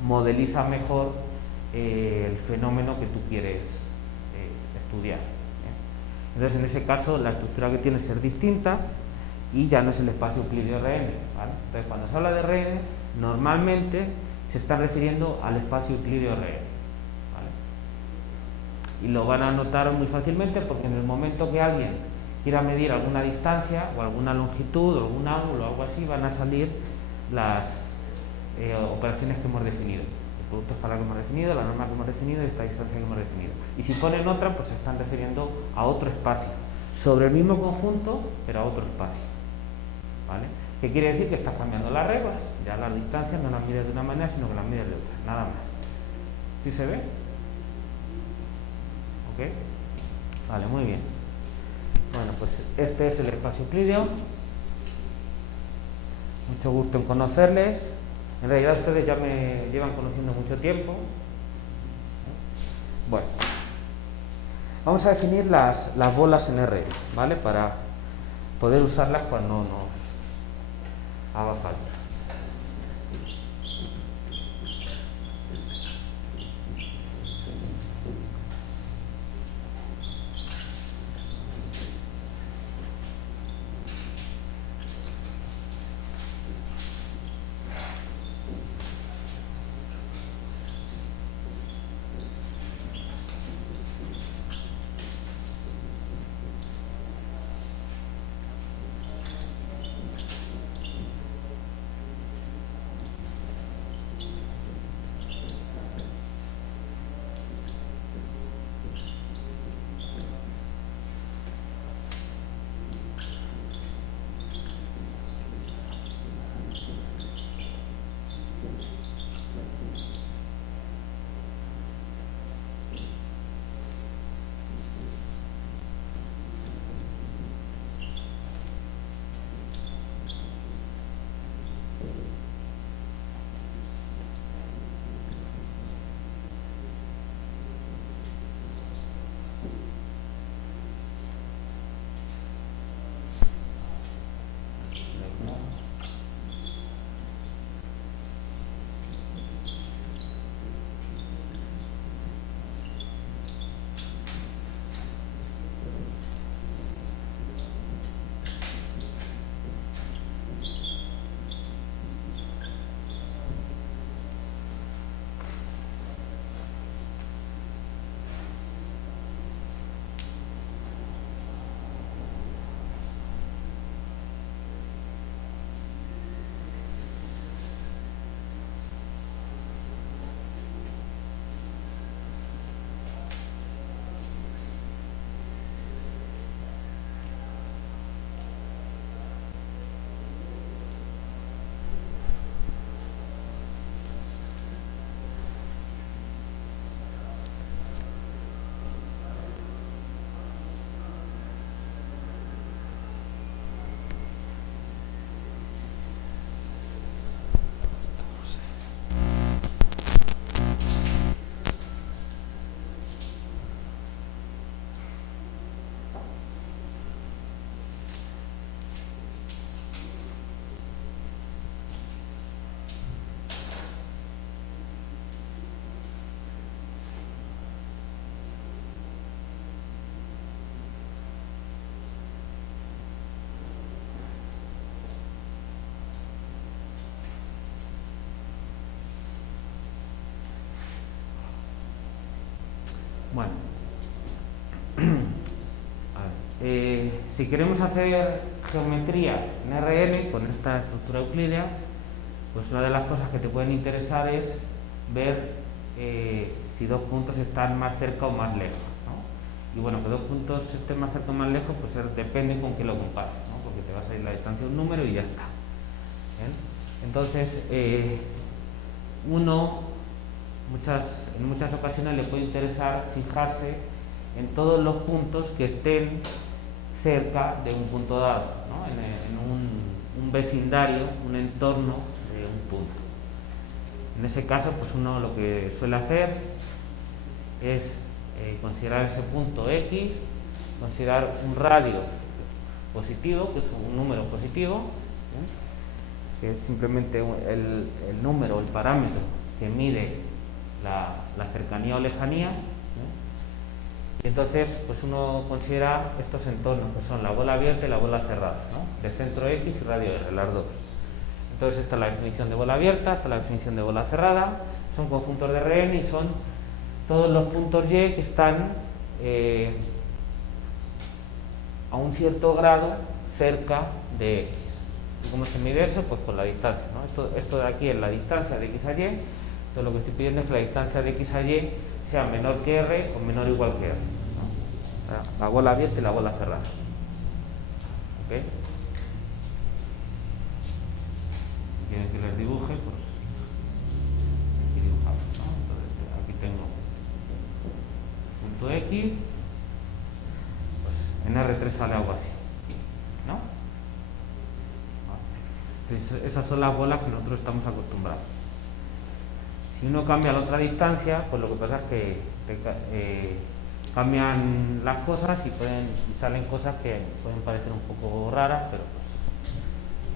modeliza mejor el fenómeno que tú quieres estudiar. Entonces, en ese caso, la estructura que tiene es ser distinta y ya no es el espacio euclídeo Rn, ¿vale? Entonces, cuando se habla de Rn, normalmente se está refiriendo al espacio euclídeo Rn, ¿vale? Y lo van a notar muy fácilmente porque en el momento que alguien quiera medir alguna distancia o alguna longitud o algún ángulo o algo así, van a salir las operaciones que hemos definido, el producto escalar que hemos definido, la norma que hemos definido y esta distancia que hemos definido. Y si ponen otra, pues se están refiriendo a otro espacio, sobre el mismo conjunto, pero a otro espacio, ¿vale? ¿Qué quiere decir? Que estás cambiando las reglas, ya las distancias no las mides de una manera, sino que las mides de otra, nada más. ¿Sí se ve? ¿Ok? Vale, muy bien. Bueno, pues este es el espacio euclídeo. Mucho gusto en conocerles. En realidad ustedes ya me llevan conociendo mucho tiempo. Bueno, vamos a definir las bolas en R, ¿vale? Para poder usarlas cuando nos haga falta. Bueno, a ver, si queremos hacer geometría en RN con esta estructura euclídea, pues una de las cosas que te pueden interesar es ver si dos puntos están más cerca o más lejos, ¿no? Y bueno, que dos puntos estén más cerca o más lejos, pues depende con qué lo compares, ¿no? Porque te vas a ir la distancia de un número y ya está. ¿Bien? Entonces, en muchas ocasiones le puede interesar fijarse en todos los puntos que estén cerca de un punto dado, ¿no? En un vecindario, un entorno de un punto. En ese caso, pues uno lo que suele hacer es considerar ese punto X, considerar un radio positivo, que es un número positivo, ¿sí? Que es simplemente el número, el parámetro que mide la cercanía o lejanía, ¿sí? Y entonces pues uno considera estos entornos, que son la bola abierta y la bola cerrada, ¿no? De centro X y radio R, las dos. Entonces esta es la definición de bola abierta, esta es la definición de bola cerrada, son conjuntos de Rn y son todos los puntos Y que están a un cierto grado cerca de X. ¿Y cómo se mide eso? Pues con la distancia, ¿no? Esto de aquí es la distancia de X a Y, entonces lo que estoy pidiendo es que la distancia de X a Y sea menor que R o menor o igual que R, ¿no? La bola abierta y la bola cerrada. ¿Okay? Si quieren que les dibuje, pues aquí dibujamos, ¿no? Entonces aquí tengo punto X, pues en R3 sale algo así, ¿no? Entonces esas son las bolas que nosotros estamos acostumbrados. Si uno cambia la otra distancia, pues lo que pasa es que cambian las cosas y salen cosas que pueden parecer un poco raras, pero pues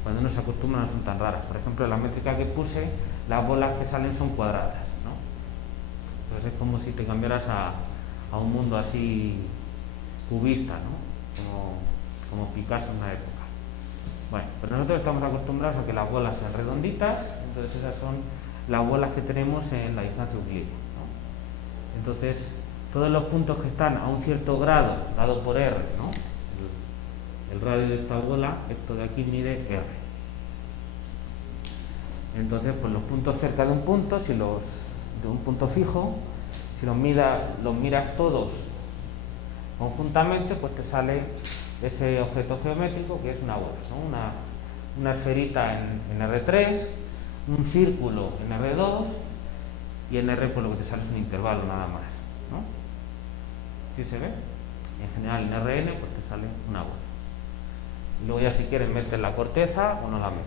cuando uno se acostumbra no son tan raras. Por ejemplo, en la métrica que puse, las bolas que salen son cuadradas, ¿no? Entonces es como si te cambiaras a un mundo así cubista, ¿no? Como Picasso en una época. Bueno, pues nosotros estamos acostumbrados a que las bolas sean redonditas, entonces esas son las bolas que tenemos en la distancia euclídea, ¿no? Entonces, todos los puntos que están a un cierto grado, dado por R, ¿no? El radio de esta bola, esto de aquí mide R. Entonces, pues los puntos cerca de un punto, de un punto fijo, si los miras todos conjuntamente, pues te sale ese objeto geométrico que es una bola, ¿no? Una esferita en R3, un círculo en R2 y en R pues lo que te sale es un intervalo nada más, ¿no? ¿Sí se ve? En general en Rn pues te sale una bola. Y luego ya si quieres metes la corteza o no la metes,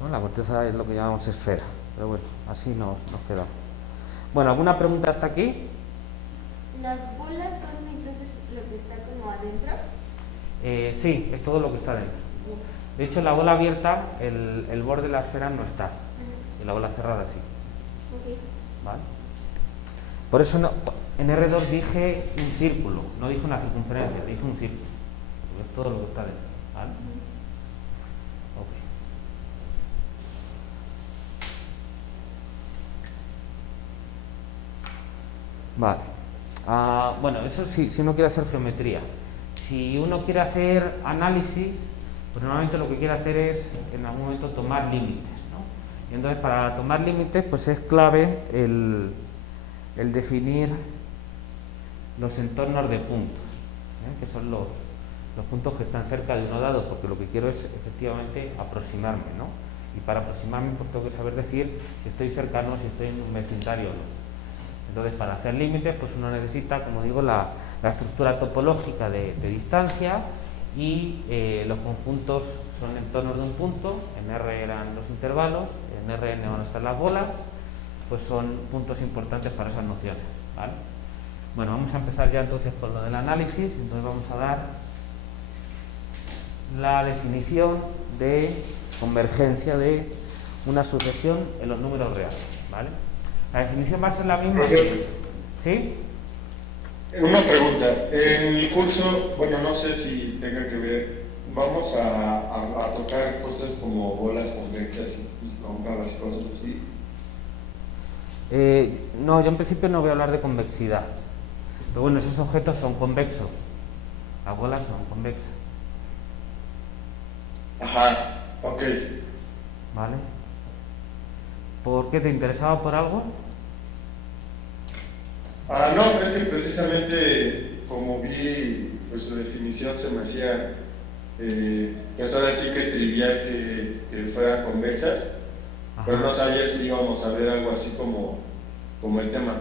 ¿no? La corteza es lo que llamamos esfera, pero bueno, así nos quedamos. Bueno, ¿alguna pregunta hasta aquí? ¿Las bolas son entonces lo que está como adentro? Sí, es todo lo que está dentro. De hecho, en la bola abierta, el borde de la esfera no está. En la bola cerrada sí. Okay. ¿Vale? Por eso en R2 dije un círculo, no dije una circunferencia, dije un círculo. Porque es todo lo que está dentro. ¿Vale? Ok. Vale. Bueno, eso sí, si uno quiere hacer geometría. Si uno quiere hacer análisis, pues normalmente lo que quiere hacer es en algún momento tomar límites, ¿no? Y entonces para tomar límites pues es clave el definir los entornos de puntos, que son los puntos que están cerca de uno dado, porque lo que quiero es efectivamente aproximarme, ¿no? Y para aproximarme pues tengo que saber decir si estoy cercano, si estoy en un vecindario o no. Entonces, para hacer límites, pues uno necesita, como digo, la estructura topológica de distancia y los conjuntos son entornos de un punto, en R eran los intervalos, en Rn van a ser las bolas, pues son puntos importantes para esas nociones, ¿vale? Bueno, vamos a empezar ya entonces con lo del análisis, entonces vamos a dar la definición de convergencia de una sucesión en los números reales, ¿vale? La definición va a ser la misma. ¿Sí? Una pregunta. En el curso, bueno, no sé si tenga que ver, vamos a tocar cosas como bolas convexas y cóncavas, cosas así. No, yo en principio no voy a hablar de convexidad. Pero bueno, esos objetos son convexos. Las bolas son convexas. Ajá, ok. ¿Vale? ¿Por qué te interesaba por algo? No, es que precisamente como vi pues su definición se me hacía pues ahora sí que trivial que fueran convexas, pero no sabía si íbamos a ver algo así como el tema.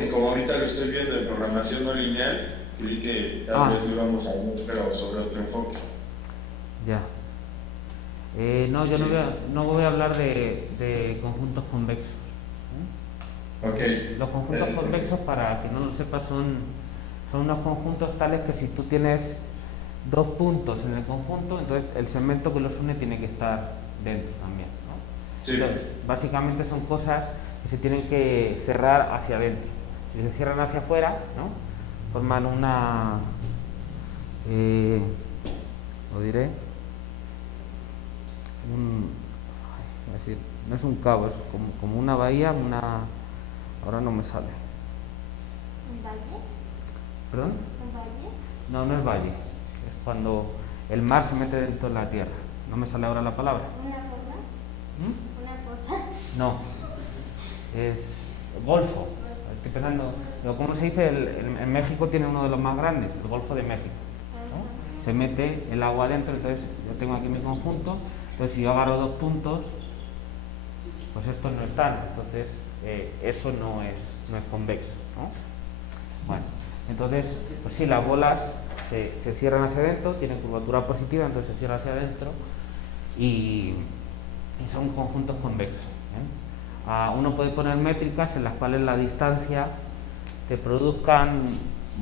Y como ahorita lo estoy viendo en programación no lineal, creí que tal vez lo íbamos a ver, pero sobre otro enfoque. Ya. No, yo no voy a hablar de conjuntos convexos. Ok. Los conjuntos convexos, para que no lo sepas, son unos conjuntos tales que si tú tienes dos puntos en el conjunto, entonces el segmento que los une tiene que estar dentro también, ¿no? Sí. Entonces, básicamente son cosas que se tienen que cerrar hacia adentro. Si se cierran hacia afuera, ¿no?, forman una... lo diré... es decir, no es un cabo, es como una bahía, ahora no me sale. ¿Un valle? ¿Perdón? ¿Un valle? No, no es valle, es cuando el mar se mete dentro de la tierra. No me sale ahora la palabra. ¿Una cosa? ¿Mm? ¿Una cosa? No, es golfo. Estoy pensando, ¿cómo se dice? En México tiene uno de los más grandes, el Golfo de México, ¿no? Se mete el agua adentro, entonces yo tengo aquí mi conjunto, entonces si yo agarro dos puntos, pues estos no están, entonces eso no es convexo, ¿no? Bueno, entonces, pues sí, las bolas se cierran hacia adentro, tienen curvatura positiva, entonces se cierran hacia adentro y son conjuntos convexos, ¿eh? Uno puede poner métricas en las cuales la distancia te produzcan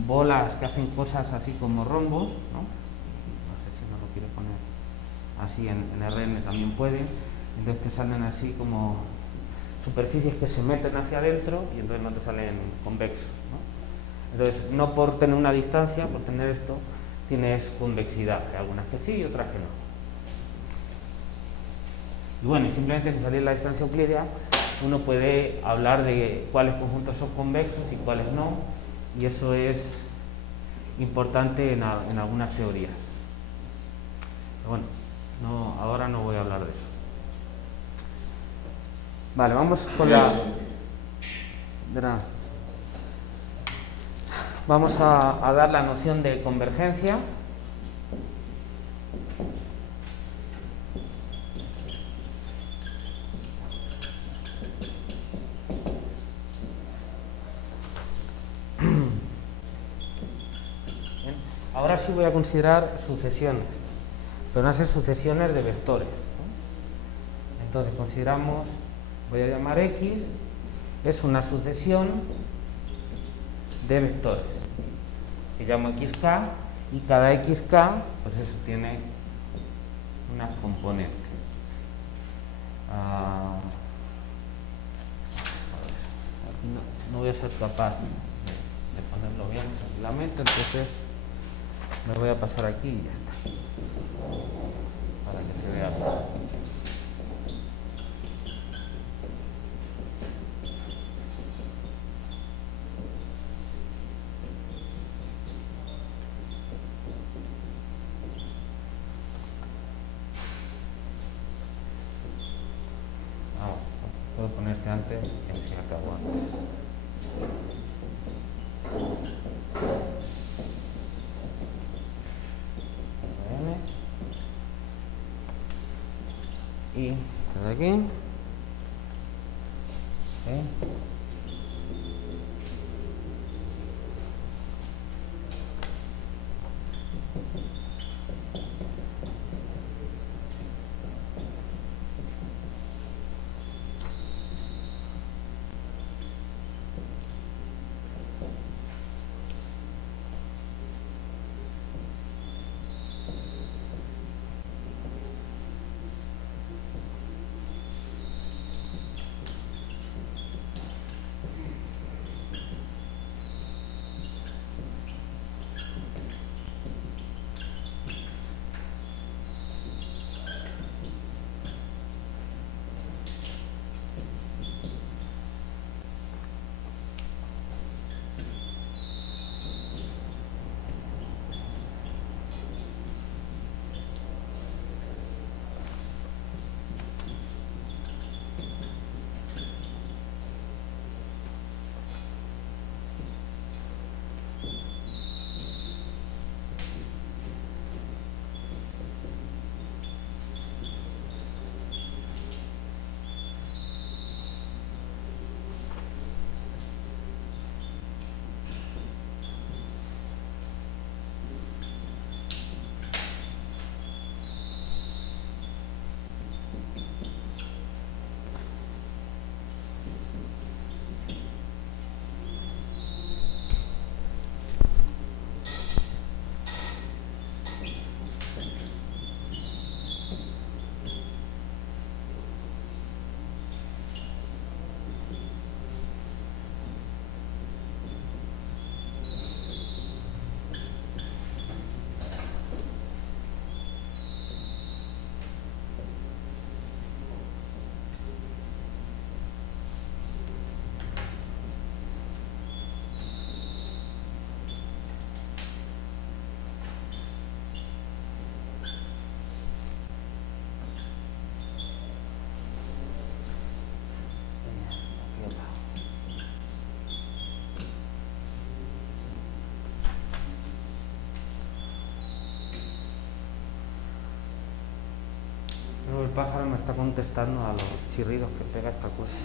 bolas que hacen cosas así como rombos, ¿no? No sé si no lo quiere poner así en RN también puede, entonces te salen así como superficies que se meten hacia adentro y entonces no te salen convexos, ¿no? Entonces, no por tener una distancia, por tener esto, tienes convexidad. Hay algunas que sí y otras que no. Y bueno, y simplemente sin salir la distancia euclídea, uno puede hablar de cuáles conjuntos son convexos y cuáles no, y eso es importante en algunas teorías. Pero bueno, ahora no voy a hablar de eso. Vale, vamos con vamos a dar la noción de convergencia. Bien. Ahora sí voy a considerar sucesiones, pero van a ser sucesiones de vectores, ¿no? Entonces consideramos, voy a llamar X, es una sucesión de vectores, que llamo XK, y cada XK, pues eso tiene unas componentes. Aquí no voy a ser capaz de ponerlo bien tranquilamente, entonces me voy a pasar aquí y ya está, para que se vea bien. Puedo ponerte antes y así acabo antes. Y esto de aquí. pájaro me está contestando a los chirridos que pega esta cosa.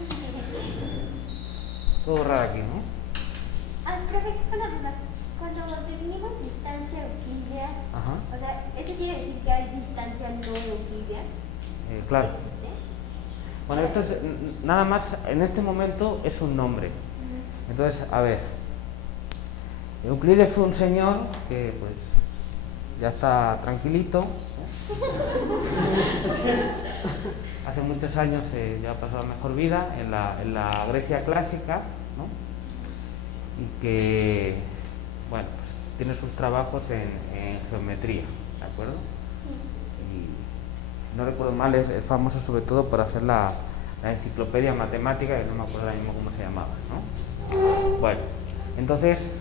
Todo raro aquí, ¿no? Profe, una duda. Cuando definimos distancia euclídea, Ajá. o sea, ¿eso quiere decir que hay distancia no euclídea? Claro. ¿Existe? Bueno, esto es, nada más, en este momento es un nombre. Entonces, a ver, Euclides fue un señor que pues ya está tranquilito. Hace muchos años ya ha pasado la mejor vida en la Grecia clásica, ¿no? Y que, bueno, pues tiene sus trabajos en geometría, ¿de acuerdo? Y si no recuerdo mal, es famoso sobre todo por hacer la enciclopedia matemática, que no me acuerdo ahora mismo cómo se llamaba, ¿no? Bueno, entonces,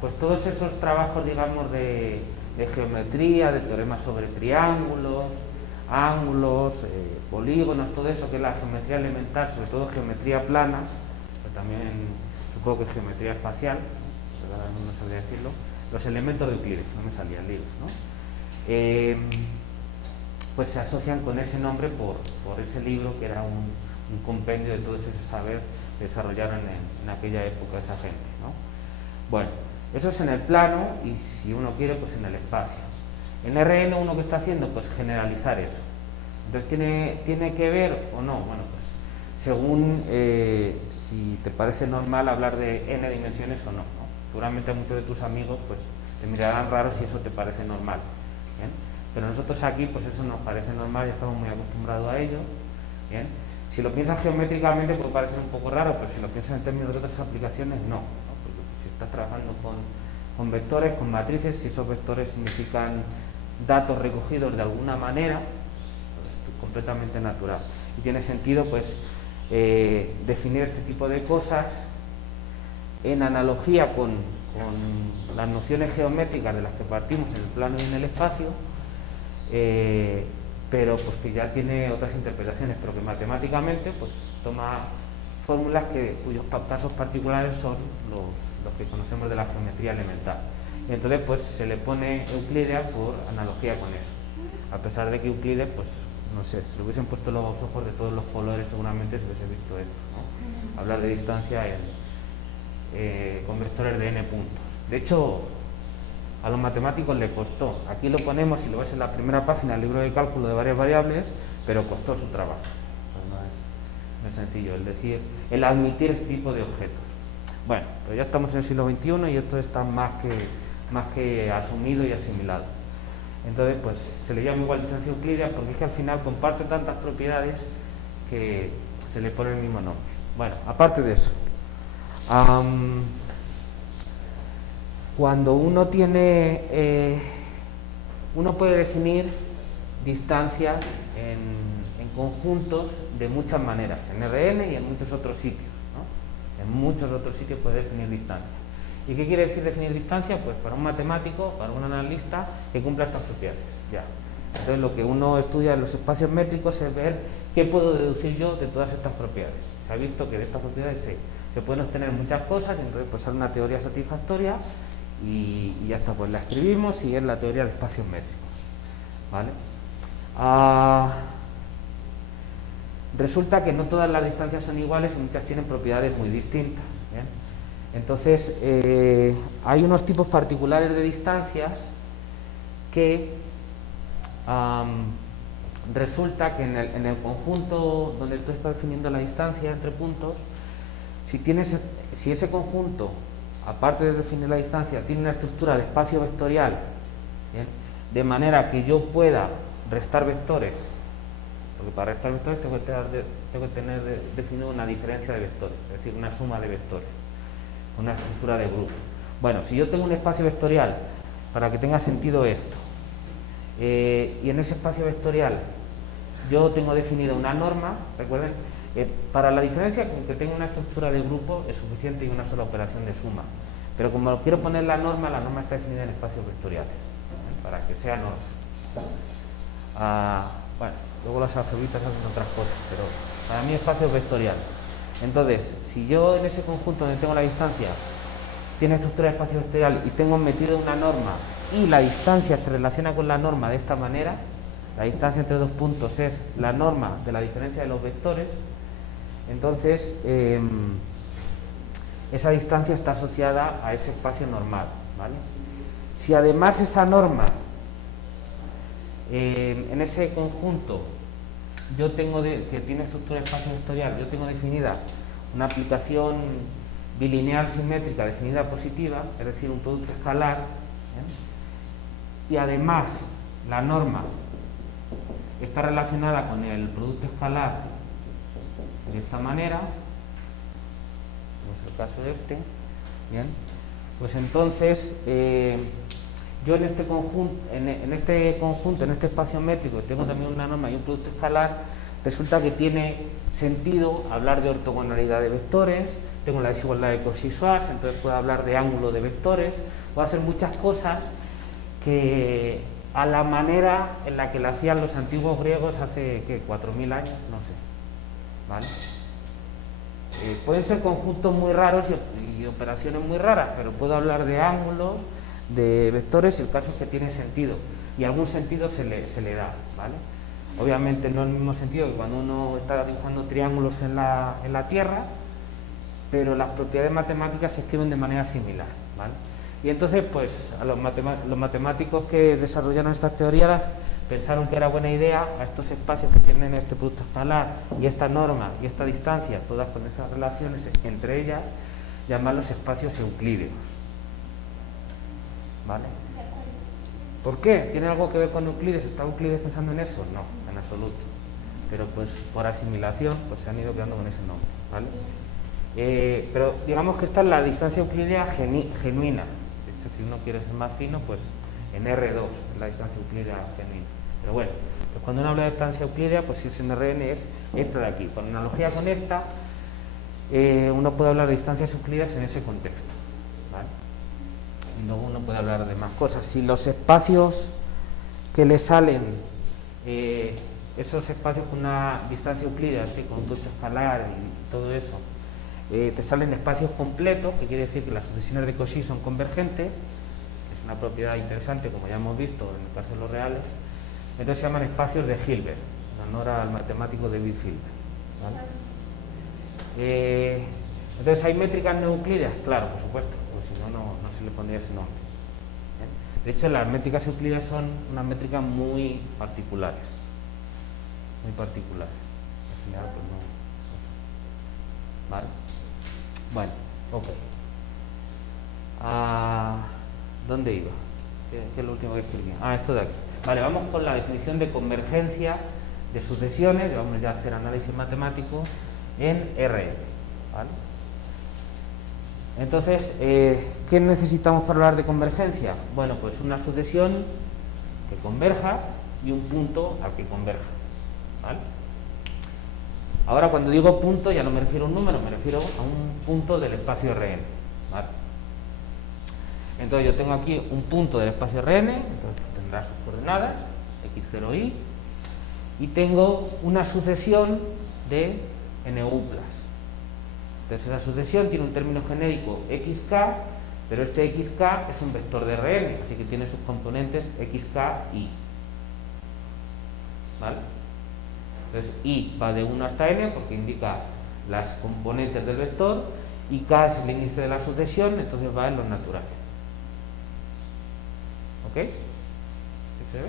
pues todos esos trabajos, digamos, de geometría, de teoremas sobre triángulos, ángulos, polígonos, todo eso que es la geometría elemental, sobre todo geometría plana, pero también supongo que geometría espacial, pero ahora no sabría decirlo, los elementos de Euclides, no me salía el libro, ¿no? Pues se asocian con ese nombre por ese libro que era un compendio de todo ese saber que desarrollaron en aquella época esa gente, ¿no? Bueno, eso es en el plano y si uno quiere, pues en el espacio. En RN uno que está haciendo, pues generalizar eso. Entonces, ¿tiene que ver o no? Bueno, pues según si te parece normal hablar de n dimensiones o no, ¿no? Seguramente a muchos de tus amigos pues te mirarán raro si eso te parece normal, ¿bien? Pero nosotros aquí pues eso nos parece normal, ya estamos muy acostumbrados a ello, ¿bien? Si lo piensas geométricamente puede parecer un poco raro, pero si lo piensas en términos de otras aplicaciones, no, ¿no? Porque pues, si estás trabajando con vectores, con matrices, si esos vectores significan datos recogidos de alguna manera, pues es completamente natural. Y tiene sentido pues definir este tipo de cosas en analogía con las nociones geométricas de las que partimos en el plano y en el espacio, pero pues que ya tiene otras interpretaciones, pero que matemáticamente pues toma fórmulas cuyos casos particulares son los que conocemos de la geometría elemental. Y entonces pues se le pone Euclidea por analogía con eso, a pesar de que Euclides pues no sé, si le hubiesen puesto los ojos de todos los colores seguramente se hubiese visto esto, ¿no? Hablar de distancia con vectores de n puntos. De hecho, a los matemáticos le costó. Aquí lo ponemos y lo ves en la primera página del libro de cálculo de varias variables, pero costó su trabajo. O sea, no es sencillo el admitir este tipo de objetos. Bueno, pero ya estamos en el siglo XXI y esto está más que asumido y asimilado. Entonces, pues se le llama igual distancia euclídea porque es que al final comparte tantas propiedades que se le pone el mismo nombre. Bueno, aparte de eso, cuando uno uno puede definir distancias en conjuntos de muchas maneras, en RN y en muchos otros sitios, ¿no? En muchos otros sitios puede definir distancias. ¿Y qué quiere decir definir distancia? Pues para un matemático, para un analista, que cumpla estas propiedades. Ya. Entonces lo que uno estudia en los espacios métricos es ver qué puedo deducir yo de todas estas propiedades. Se ha visto que de estas propiedades se pueden obtener muchas cosas, y entonces pues sale una teoría satisfactoria y ya está, pues la escribimos y es la teoría de espacios métricos. ¿Vale? Resulta que no todas las distancias son iguales y muchas tienen propiedades muy distintas. ¿Bien? Entonces, hay unos tipos particulares de distancias que resulta que en el conjunto donde tú estás definiendo la distancia entre puntos, si ese conjunto, aparte de definir la distancia, tiene una estructura de espacio vectorial, ¿bien? De manera que yo pueda restar vectores, porque para restar vectores tengo que tener definido una diferencia de vectores, es decir, una suma de vectores, una estructura de grupo. Bueno, si yo tengo un espacio vectorial, para que tenga sentido esto, y en ese espacio vectorial yo tengo definida una norma, recuerden, para la diferencia con que tenga una estructura de grupo es suficiente y una sola operación de suma, pero como quiero poner la norma está definida en espacios vectoriales, para que sea norma. Bueno, luego las algebritas hacen otras cosas, pero para mí espacio vectorial. Entonces, si yo en ese conjunto donde tengo la distancia tiene estructura de espacio vectorial y tengo metido una norma y la distancia se relaciona con la norma de esta manera, la distancia entre dos puntos es la norma de la diferencia de los vectores, entonces esa distancia está asociada a ese espacio normal, ¿vale? Si además esa norma en ese conjunto yo tengo que tiene estructura espacio vectorial, yo tengo definida una aplicación bilineal simétrica definida positiva, es decir, un producto escalar, y además la norma está relacionada con el producto escalar de esta manera, como es el caso de este, bien, pues entonces yo en este conjunto, en este espacio métrico, tengo también una norma y un producto escalar, resulta que tiene sentido hablar de ortogonalidad de vectores, tengo la desigualdad de Cauchy-Schwarz, entonces puedo hablar de ángulo de vectores, puedo hacer muchas cosas que a la manera en la que lo hacían los antiguos griegos hace, ¿qué?, 4.000 años, no sé, ¿vale? Pueden ser conjuntos muy raros y operaciones muy raras, pero puedo hablar de ángulos, de vectores, y el caso es que tiene sentido, y algún sentido se le da, ¿vale? Obviamente no en el mismo sentido que cuando uno está dibujando triángulos en la Tierra, pero las propiedades matemáticas se escriben de manera similar, ¿vale? Y entonces, pues, a los matemáticos que desarrollaron estas teorías pensaron que era buena idea a estos espacios que tienen este producto escalar y esta norma y esta distancia, todas con esas relaciones entre ellas, llamarlos espacios euclídeos, ¿vale? ¿Por qué? ¿Tiene algo que ver con Euclides? ¿Está Euclides pensando en eso? No, en absoluto. Pero pues por asimilación pues se han ido quedando con ese nombre, ¿vale? Pero digamos que esta es la distancia euclídea genuina. De hecho, si uno quiere ser más fino, pues en R2 es la distancia euclídea genuina. Pero bueno, pues cuando uno habla de distancia euclídea, pues si es en Rn es esta de aquí. Por analogía con esta, uno puede hablar de distancias euclídeas en ese contexto, ¿vale? Y luego uno puede hablar de más cosas. Si los espacios que le salen, esos espacios con una distancia euclídea, así, con un producto escalar y todo eso, te salen espacios completos, que quiere decir que las sucesiones de Cauchy son convergentes, que es una propiedad interesante, como ya hemos visto en el caso de los reales. Entonces se llaman espacios de Hilbert, en honor al matemático David Hilbert, ¿vale? Entonces, ¿hay métricas no euclídeas? Claro, por supuesto, porque si no, no se le pondría ese nombre. De hecho, las métricas euclídeas son unas métricas muy particulares. Muy particulares. Al final, pues no. ¿Vale? Bueno, ok. ¿Dónde iba? ¿Qué es lo último que escribí? Esto de aquí. Vale, vamos con la definición de convergencia de sucesiones, y vamos ya a hacer análisis matemático en Rn, ¿vale? Entonces, ¿qué necesitamos para hablar de convergencia? Bueno, pues una sucesión que converja y un punto al que converja, ¿vale? Ahora, cuando digo punto, ya no me refiero a un número, me refiero a un punto del espacio Rn, ¿vale? Entonces, yo tengo aquí un punto del espacio Rn, entonces tendrá sus coordenadas, x0y, y tengo una sucesión de NU+. Entonces esa sucesión tiene un término genérico xk, pero este xk es un vector de Rn, así que tiene sus componentes xk y. ¿Vale? Entonces i va de 1 hasta n porque indica las componentes del vector, y k es el índice de la sucesión, entonces va en los naturales. ¿Ok? ¿Sí se ve?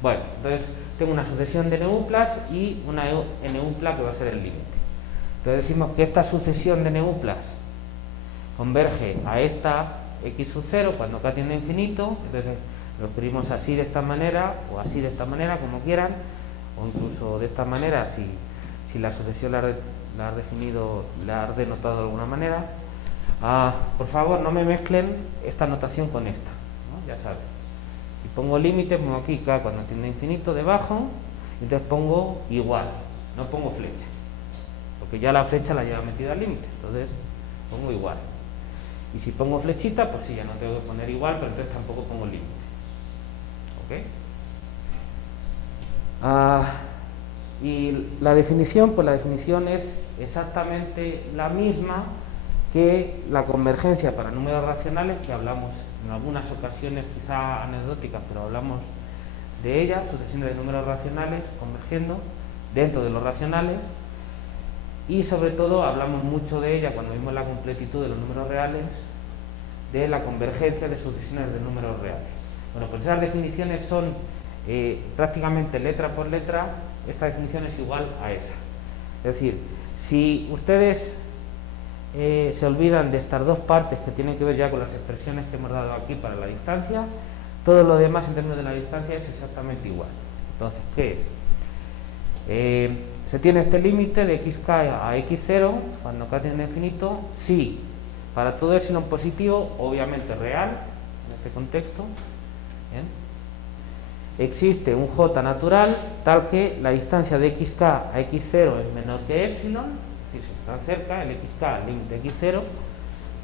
Bueno, entonces tengo una sucesión de NU+ y una NU+ que va a ser el límite. Entonces decimos que esta sucesión de NU+ converge a esta x sub 0 cuando k tiende a infinito, entonces lo escribimos así de esta manera, o así de esta manera, como quieran, o incluso de esta manera si la sucesión la has denotado de alguna manera. Por favor, no me mezclen esta notación con esta, ¿no? Ya sabes. Si pongo límite, pongo aquí k cuando tiende a infinito debajo, entonces pongo igual, no pongo flecha, porque ya la flecha la lleva metida al límite, entonces pongo igual. Y si pongo flechita, pues sí, ya no tengo que poner igual, pero entonces tampoco pongo límites. ¿Ok? Y la definición, pues la definición es exactamente la misma que la convergencia para números racionales, que hablamos en algunas ocasiones, quizá anecdóticas, pero hablamos de ella, sucesiones de números racionales convergiendo dentro de los racionales, y sobre todo hablamos mucho de ella cuando vimos la completitud de los números reales, de la convergencia de sucesiones de números reales. Bueno, pues esas definiciones son prácticamente letra por letra, esta definición es igual a esa. Es decir, si ustedes se olvidan de estas dos partes que tienen que ver ya con las expresiones que hemos dado aquí para la distancia, todo lo demás en términos de la distancia es exactamente igual. Entonces, ¿qué es? Se tiene este límite de xk a x0 cuando k tiende a infinito si para todo epsilon positivo, obviamente real en este contexto, ¿bien?, existe un j natural tal que la distancia de xk a x0 es menor que epsilon, es decir, si está cerca el xk al límite x0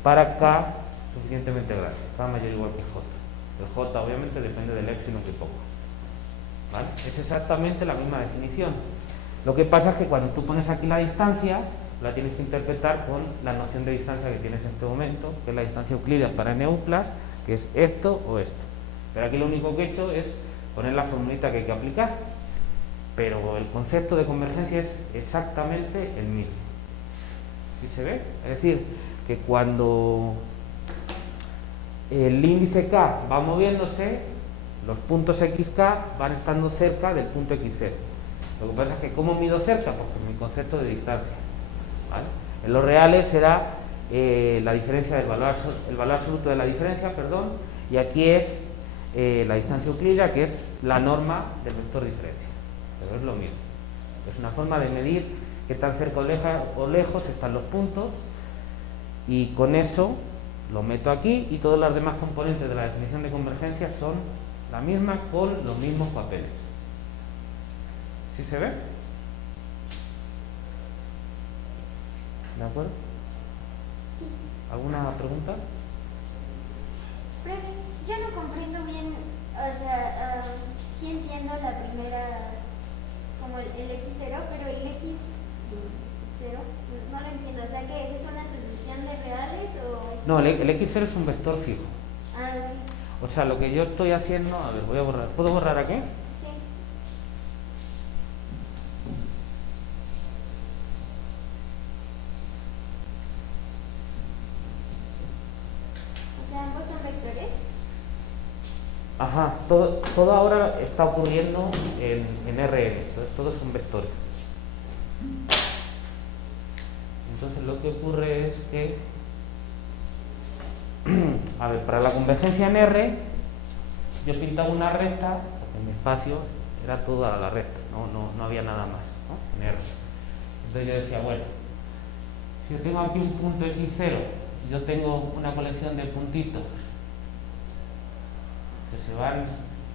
para k suficientemente grande, k mayor o igual que j. El j obviamente depende del epsilon que ponga, ¿vale? Es exactamente la misma definición. Lo que pasa es que cuando tú pones aquí la distancia, la tienes que interpretar con la noción de distancia que tienes en este momento, que es la distancia euclídea para n plus, que es esto o esto. Pero aquí lo único que he hecho es poner la formulita que hay que aplicar, pero el concepto de convergencia es exactamente el mismo. ¿Sí se ve? Es decir, que cuando el índice k va moviéndose, los puntos xk van estando cerca del punto x0. Lo que pasa es que ¿cómo mido cerca? Pues con mi concepto de distancia, ¿vale? En los reales será la diferencia del valor, el valor absoluto de la diferencia, perdón, y aquí es la distancia euclídea, que es la norma del vector diferencia, pero es lo mismo. Es una forma de medir qué tan cerca o lejos están los puntos, y con eso lo meto aquí y todas las demás componentes de la definición de convergencia son la misma con los mismos papeles. ¿Sí se ve? ¿De acuerdo? Sí. ¿Alguna pregunta? Profe, yo no comprendo bien, o sea, sí entiendo la primera, como el x0, pero el x0 no lo entiendo. O sea, ¿qué es? ¿Es una sucesión de reales o es...? No, el x0 es un vector fijo. Ah, ok. O sea, lo que yo estoy haciendo... A ver, voy a borrar. ¿Puedo borrar aquí? Sí. O sea, ¿ambos son vectores? Ajá, todo ahora está ocurriendo en Rn, entonces todos son vectores. Entonces lo que ocurre es que, a ver, para la convergencia en R, yo pintaba una recta, porque mi espacio era toda la recta, no había nada más, ¿no?, en R. Entonces yo decía, bueno, si yo tengo aquí un punto x0, yo tengo una colección de puntitos que se van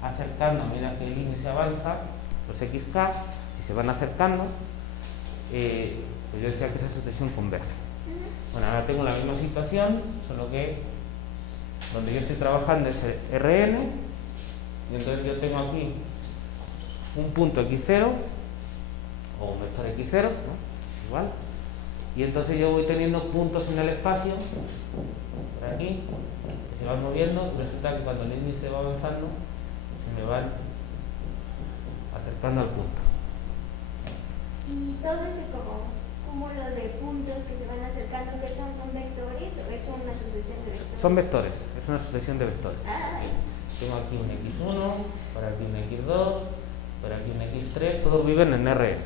acercando a medida que el índice avanza, los xk, si se van acercando, pues yo decía que esa sucesión converge. Bueno, ahora tengo la misma situación, solo que donde yo estoy trabajando es Rn, y entonces yo tengo aquí un punto x0, o un vector x0, ¿no?, igual, y entonces yo voy teniendo puntos en el espacio, por aquí, que se van moviendo, y resulta que cuando el índice va avanzando, se me van acercando al punto. ¿Y todo ese como cúmulo de puntos que se van acercando, que son vectores o es una sucesión de vectores? Son vectores, es una sucesión de vectores. Ah, Tengo aquí un x1, por aquí un x2, por aquí un x3, todos viven en Rn.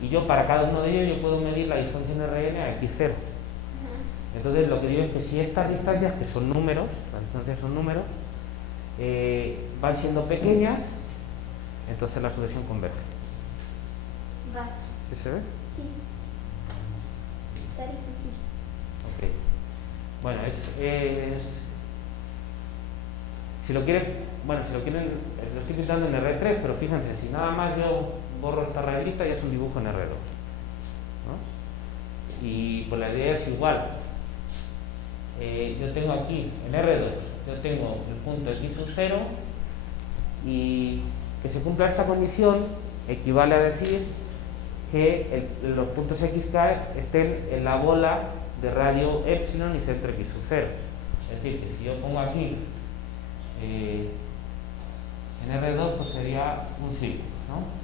Y yo para cada uno de ellos yo puedo medir la distancia en Rn a x0. Entonces lo que digo es que si estas distancias, que son números, las distancias son números, van siendo pequeñas, entonces la sucesión converge. va. ¿Sí se ve? Sí. Está difícil. Ok. Bueno, si lo quieren, lo estoy pintando en R3, pero fíjense, si nada más yo borro esta rayita, ya es un dibujo en R2, ¿no? Y pues la idea es igual. Yo tengo aquí, en R2, yo tengo el punto x sub 0, y que se cumpla esta condición equivale a decir que los puntos xk estén en la bola de radio epsilon y centro x sub 0. Es decir, que si yo pongo aquí En R2 pues sería un círculo, ¿no?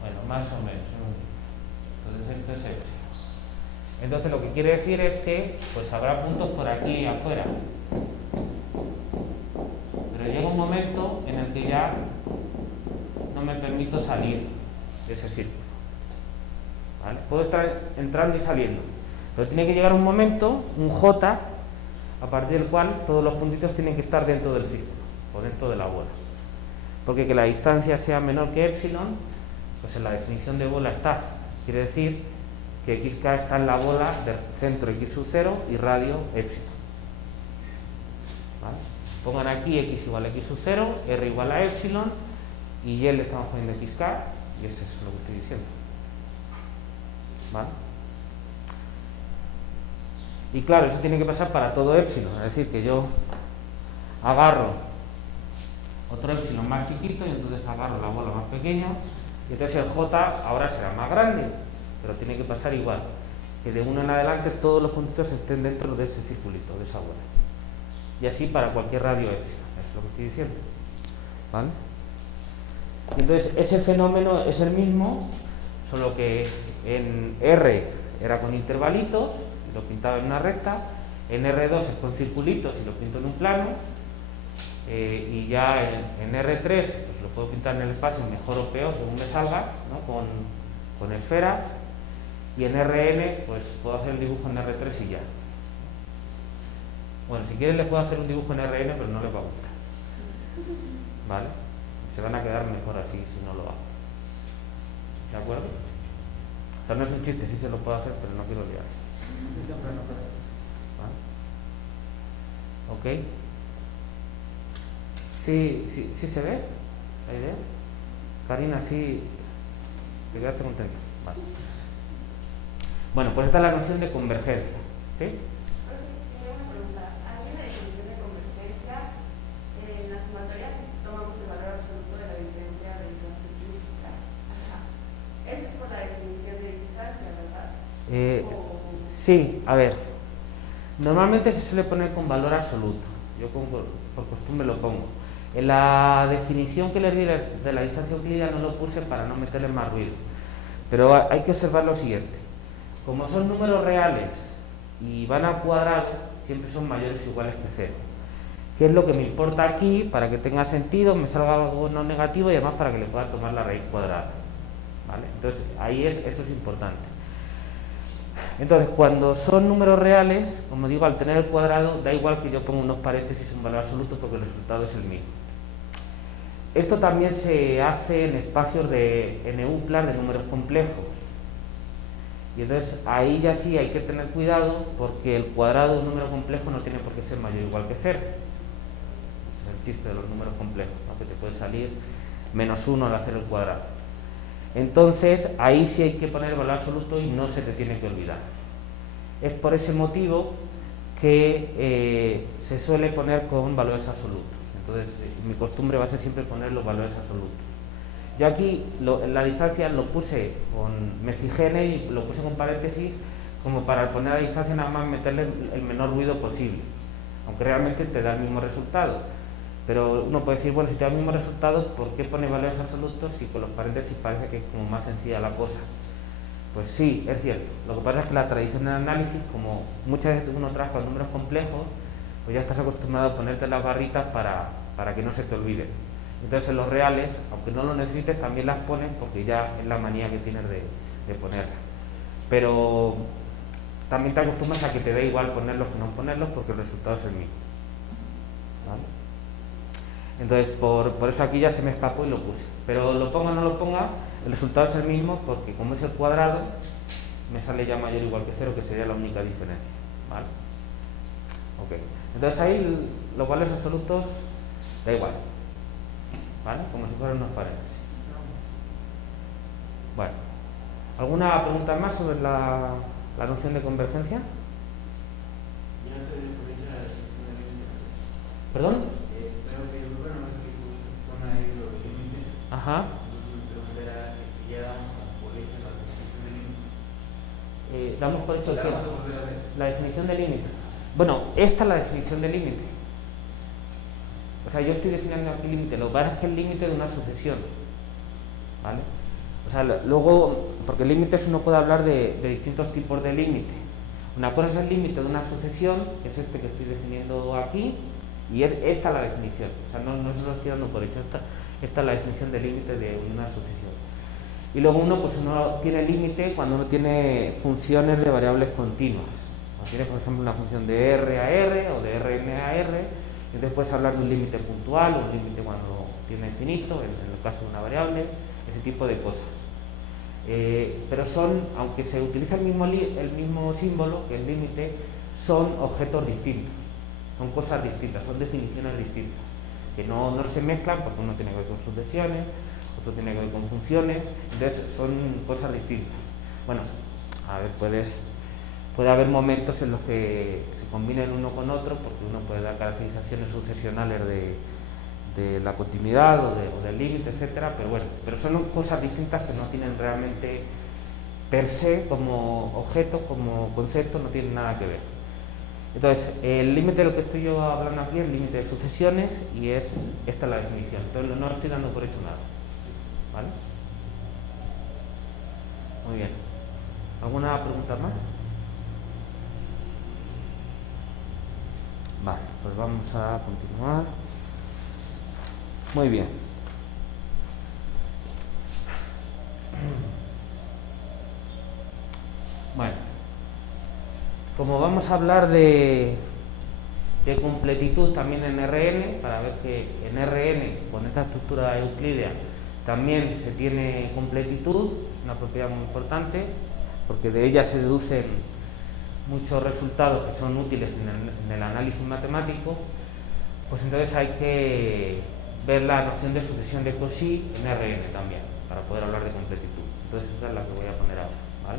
Bueno, más o menos. Entonces esto es epsilon. Entonces lo que quiere decir es que pues habrá puntos por aquí afuera. Pero llega un momento en el que ya no me permito salir de ese círculo. ¿Vale? Puedo estar entrando y saliendo, pero tiene que llegar un momento, un J, a partir del cual todos los puntitos tienen que estar dentro del círculo o dentro de la bola. Porque que la distancia sea menor que epsilon, pues en la definición de bola está. Quiere decir que xk está en la bola de centro x sub 0 y radio epsilon. ¿Vale? Pongan aquí x igual a x sub 0, r igual a epsilon y y le estamos poniendo xk y eso es lo que estoy diciendo. ¿Vale? Y claro, eso tiene que pasar para todo epsilon, es decir, que yo agarro otro epsilon más chiquito y entonces agarro la bola más pequeña y entonces el j ahora será más grande, pero tiene que pasar igual, que de uno en adelante todos los puntitos estén dentro de ese circulito, de esa bola. Y así para cualquier radio epsilon, es lo que estoy diciendo. ¿Vale? Y entonces ese fenómeno es el mismo, solo que en R era con intervalitos, y lo pintaba en una recta, en R2 es con circulitos y lo pinto en un plano, y ya en R3 pues lo puedo pintar en el espacio mejor o peor según me salga, ¿no? con esferas, y en Rn pues puedo hacer el dibujo en R3 y ya. Bueno, si quieren les puedo hacer un dibujo en Rn, pero no les va a gustar, ¿vale? Se van a quedar mejor así si no lo hago, ¿de acuerdo? O sea, no es un chiste, sí se lo puedo hacer, pero no quiero liar. ¿vale? ¿Ok? ¿Sí se ve la idea? Karina, sí, te quedaste contenta. Vale. Bueno, pues esta es la noción de convergencia, ¿sí? Tengo una pregunta. Hay una definición de convergencia. En la sumatoria tomamos el valor absoluto de la diferencia de clase física. Eso es por la definición de distancia, ¿verdad? Sí, a ver. Normalmente se suele poner con valor absoluto. Yo por costumbre lo pongo. En la definición que les di de la distancia euclidiana no lo puse para no meterle más ruido. Pero hay que observar lo siguiente. Como son números reales y van al cuadrado, siempre son mayores o iguales que 0. ¿Qué es lo que me importa aquí? Para que tenga sentido, me salga algo no negativo y además para que le pueda tomar la raíz cuadrada. ¿Vale? Entonces, eso es importante. Entonces, cuando son números reales, como digo, al tener el cuadrado, da igual que yo ponga unos paréntesis un valor absoluto porque el resultado es el mismo. Esto también se hace en espacios de n-uplas de números complejos. Y entonces ahí ya sí hay que tener cuidado porque el cuadrado de un número complejo no tiene por qué ser mayor o igual que 0. Ese es el chiste de los números complejos, ¿no? Que te puede salir -1 al hacer el cuadrado. Entonces ahí sí hay que poner el valor absoluto y no se te tiene que olvidar. Es por ese motivo que se suele poner con valores absolutos. Entonces mi costumbre va a ser siempre poner los valores absolutos. Yo aquí la distancia lo puse me fijé en él y lo puse con paréntesis como para poner la distancia nada más meterle el menor ruido posible, aunque realmente te da el mismo resultado. Pero uno puede decir, bueno, si te da el mismo resultado, ¿por qué pone valores absolutos si con los paréntesis parece que es como más sencilla la cosa? Pues sí, es cierto. Lo que pasa es que la tradición del análisis, como muchas veces uno trabaja con números complejos, pues ya estás acostumbrado a ponerte las barritas para que no se te olviden. Entonces en los reales, aunque no lo necesites, también las pones porque ya es la manía que tienes de ponerlas. Pero también te acostumbras a que te dé igual ponerlos que no ponerlos porque el resultado es el mismo. ¿Vale? Entonces por eso aquí ya se me escapó y lo puse. Pero lo ponga o no lo ponga, el resultado es el mismo porque como es el cuadrado, me sale ya mayor o igual que 0, que sería la única diferencia. ¿Vale? Ok. Entonces ahí los valores absolutos da igual. ¿Vale? Como si fueran unos paréntesis. Bueno, ¿alguna pregunta más sobre la noción de convergencia? Ya se diferencia la definición de límites. ¿Perdón? Creo que el número más que pone ahí los límites. Ajá. Entonces mi pregunta era que si ya damos por hecho la definición de límites. Damos por hecho que la definición de límite. Bueno, esta es la definición de límite. O sea, yo estoy definiendo aquí límite, lo que pasa es que es el límite de una sucesión, ¿vale? O sea, luego, porque límites uno puede hablar de distintos tipos de límite. Una cosa es el límite de una sucesión, que es este que estoy definiendo aquí, y esta es la definición. O sea, no lo estoy dando por hecho, esta es la definición de límite de una sucesión. Y luego uno tiene límite cuando uno tiene funciones de variables continuas. Cuando tiene, por ejemplo, una función de R a R o de Rn a R, entonces puedes hablar de un límite puntual o un límite cuando tiene finito, en el caso de una variable, ese tipo de cosas. Pero aunque se utiliza el mismo símbolo, que es límite, son objetos distintos, son cosas distintas, son definiciones distintas, que no se mezclan porque uno tiene que ver con sucesiones, otro tiene que ver con funciones, entonces son cosas distintas. Bueno, a ver, puede haber momentos en los que se combinen uno con otro, porque uno puede dar caracterizaciones sucesionales de la continuidad o del límite, etcétera, pero son cosas distintas que no tienen realmente per se como objeto, como concepto, no tienen nada que ver. Entonces, el límite de lo que estoy yo hablando aquí es el límite de sucesiones y esta es la definición. Entonces no estoy dando por hecho nada, ¿vale? Muy bien. ¿Alguna pregunta más? Vale, pues vamos a continuar. Muy bien. Bueno, como vamos a hablar de completitud también en Rn, para ver que en Rn, con esta estructura euclídea, también se tiene completitud, es una propiedad muy importante, porque de ella se deducen muchos resultados que son útiles en el análisis matemático, pues entonces hay que ver la noción de sucesión de Cauchy en Rn también, para poder hablar de completitud. Entonces esa es la que voy a poner ahora, ¿vale?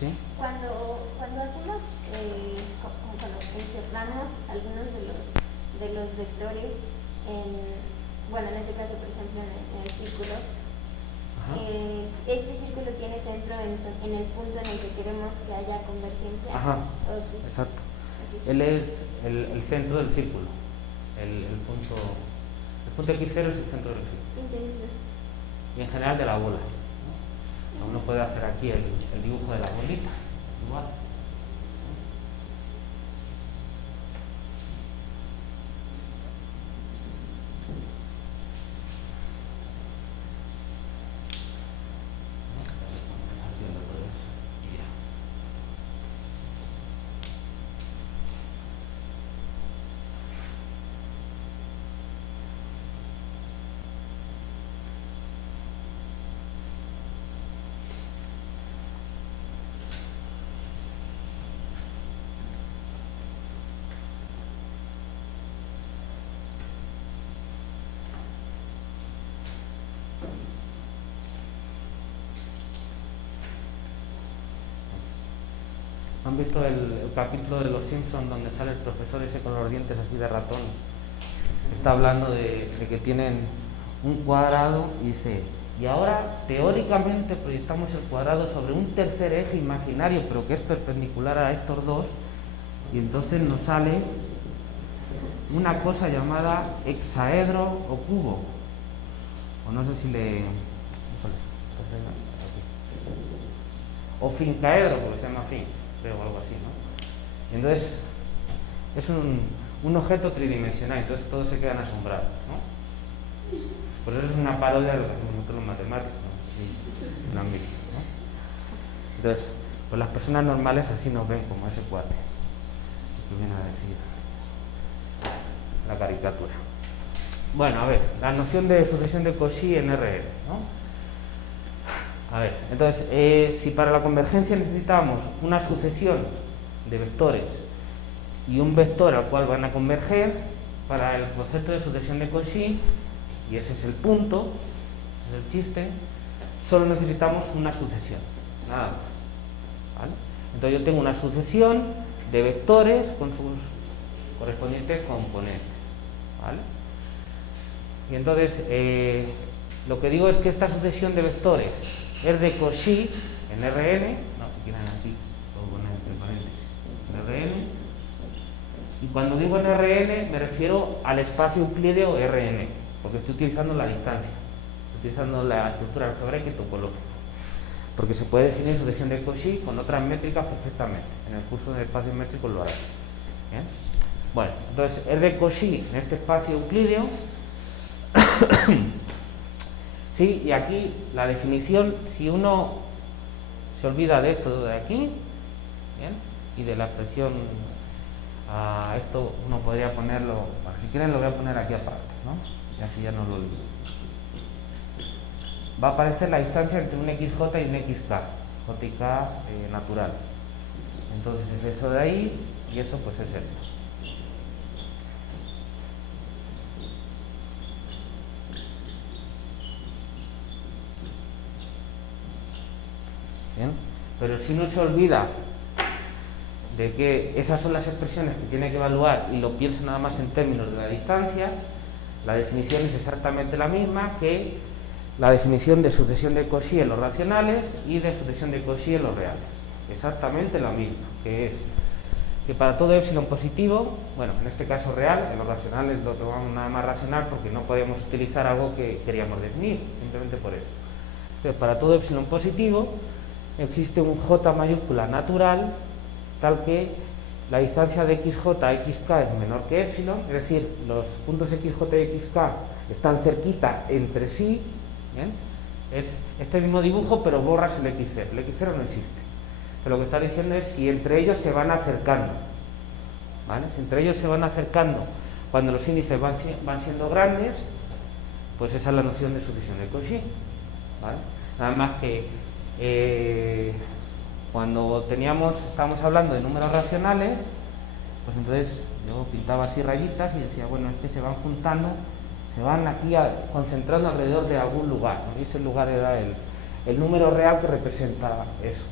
¿Sí? Cuando hacemos, cuando encerramos algunos de los vectores bueno, en este caso, por ejemplo, en el círculo, este círculo tiene centro en el punto en el que queremos que haya convergencia. Ajá, okay. Exacto. Okay. Él es el centro del círculo. El punto X0 es el centro del círculo. Entendido. Y en general de la bola. Uno puede hacer aquí el dibujo de la bolita, igual. ¿Han visto el capítulo de Los Simpsons donde sale el profesor ese con los dientes así de ratón? Está hablando de que tienen un cuadrado y dice, y ahora teóricamente proyectamos el cuadrado sobre un tercer eje imaginario, pero que es perpendicular a estos dos, y entonces nos sale una cosa llamada hexaedro o cubo. O no sé si le... o fincaedro, porque se llama fin, creo, o algo así, ¿no? Y entonces es un objeto tridimensional, entonces todos se quedan asombrados, ¿no? Por eso es una parodia de lo que hacemos nosotros los matemáticos, ¿no? Una mítica, ¿no? Entonces, pues las personas normales así nos ven como ese cuate que viene a decir la caricatura. Bueno, a ver, la noción de sucesión de Cauchy en RL, ¿no? A ver, entonces, si para la convergencia necesitamos una sucesión de vectores y un vector al cual van a converger, para el concepto de sucesión de Cauchy, y ese es el punto, es el chiste, solo necesitamos una sucesión, nada más, ¿vale? Entonces yo tengo una sucesión de vectores con sus correspondientes componentes, ¿vale? Y entonces, lo que digo es que esta sucesión de vectores es de Cauchy en Rn, no, si quieren aquí, puedo poner entre paréntesis, Rn, y cuando digo en Rn me refiero al espacio euclídeo Rn, porque estoy utilizando la distancia, estoy utilizando la estructura algebraica y topológica, porque se puede definir sucesión de Cauchy con otras métricas perfectamente, en el curso de espacios métricos lo haré. ¿Bien? Bueno, entonces es de Cauchy en este espacio euclídeo. Sí, y aquí la definición, si uno se olvida de esto de aquí, ¿bien? Y de la expresión a esto, uno podría ponerlo, bueno, si quieren lo voy a poner aquí aparte, ¿no? Y así ya no lo olvido. Va a aparecer la distancia entre un XJ y un XK, J y K natural. Entonces es eso de ahí y eso pues es esto. ¿Bien? Pero si uno se olvida de que esas son las expresiones que tiene que evaluar y lo piensa nada más en términos de la distancia, la definición es exactamente la misma que la definición de sucesión de Cauchy en los racionales y de sucesión de Cauchy en los reales. Exactamente la misma, que es que para todo epsilon positivo, bueno, en este caso real, en los racionales lo tomamos nada más racional porque no podíamos utilizar algo que queríamos definir, simplemente por eso. Entonces, para todo epsilon positivo existe un J mayúscula natural tal que la distancia de XJ a XK es menor que epsilon, es decir, los puntos XJ y XK están cerquita entre sí, ¿bien? Es este mismo dibujo pero borras el X0, el X0 no existe. Pero lo que está diciendo es si entre ellos se van acercando, ¿vale? Si entre ellos se van acercando cuando los índices van siendo grandes, pues esa es la noción de sucesión de Cauchy, ¿vale? Nada más que cuando estábamos hablando de números racionales, pues entonces yo pintaba así rayitas y decía, bueno, es que se van juntando, se van aquí concentrando alrededor de algún lugar, ¿no? Y ese lugar era el número real que representa eso,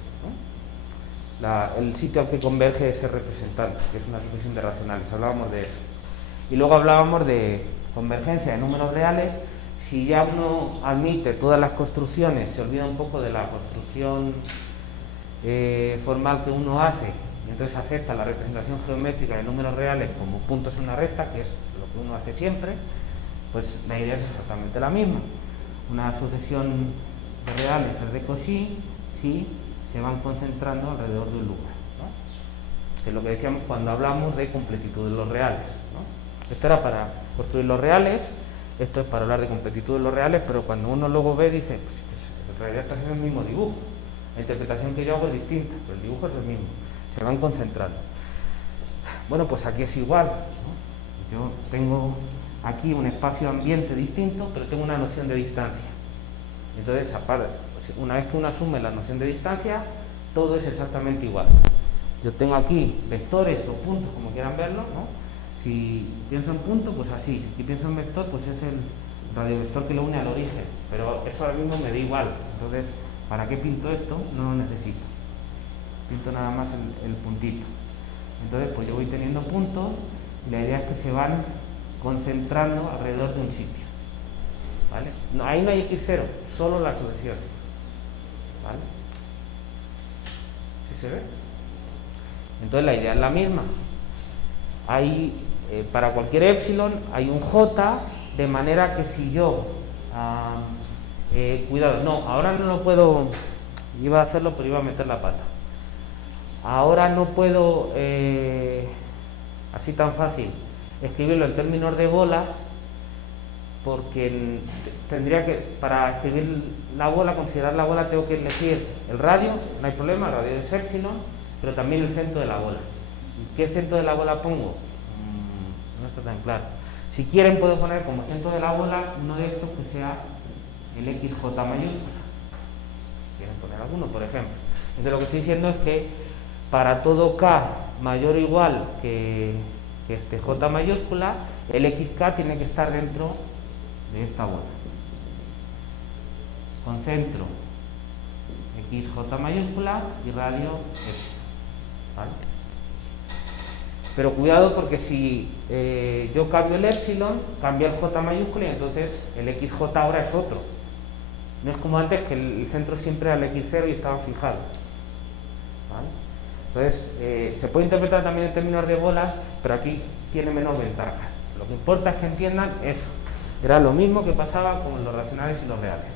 ¿no? El sitio al que converge ese representante, que es una sucesión de racionales, hablábamos de eso. Y luego hablábamos de convergencia de números reales. Si ya uno admite todas las construcciones, se olvida un poco de la construcción formal que uno hace, y entonces acepta la representación geométrica de números reales como puntos en una recta, que es lo que uno hace siempre, pues la idea es exactamente la misma. Una sucesión de reales es de Cauchy si se van concentrando alrededor de un lugar, ¿no? Que es lo que decíamos cuando hablamos de completitud de los reales, ¿no? Esto era para construir los reales. Esto es para hablar de completitud de los reales, pero cuando uno luego ve, dice, pues en realidad está haciendo el mismo dibujo. La interpretación que yo hago es distinta, pero el dibujo es el mismo. Se van concentrando. Bueno, pues aquí es igual, ¿no? Yo tengo aquí un espacio ambiente distinto, pero tengo una noción de distancia. Entonces, una vez que uno asume la noción de distancia, todo es exactamente igual. Yo tengo aquí vectores o puntos, como quieran verlo, ¿no? Si pienso en punto, pues así. Si pienso en vector, pues es el radiovector que lo une al origen. Pero eso ahora mismo me da igual. Entonces, ¿para qué pinto esto? No lo necesito. pinto nada más el puntito. Entonces pues yo voy teniendo puntos y la idea es que se van concentrando alrededor de un sitio, ¿vale? No, ahí no hay x0, solo la sucesión, ¿vale? ¿Sí se ve? Entonces la idea es la misma. Hay, para cualquier epsilon hay un j, de manera que si yo cuidado, no, ahora no lo puedo, iba a hacerlo pero iba a meter la pata. Ahora no puedo así tan fácil escribirlo en términos de bolas, porque tendría que, para escribir la bola, considerar la bola, tengo que elegir el radio, no hay problema, el radio es epsilon, pero también el centro de la bola. ¿Qué centro de la bola pongo? No está tan claro. Si quieren puedo poner como centro de la bola uno de estos que sea el XJ mayúscula. Si quieren poner alguno, por ejemplo. Entonces lo que estoy diciendo es que para todo K mayor o igual que este J mayúscula, el XK tiene que estar dentro de esta bola. Con centro XJ mayúscula y radio F. ¿Vale? Pero cuidado porque si yo cambio el epsilon, cambia el J mayúscula y entonces el XJ ahora es otro. No es como antes que el centro siempre era el X0 y estaba fijado. ¿Vale? Entonces se puede interpretar también en términos de bolas, pero aquí tiene menos ventajas. Lo que importa es que entiendan eso. Era lo mismo que pasaba con los racionales y los reales.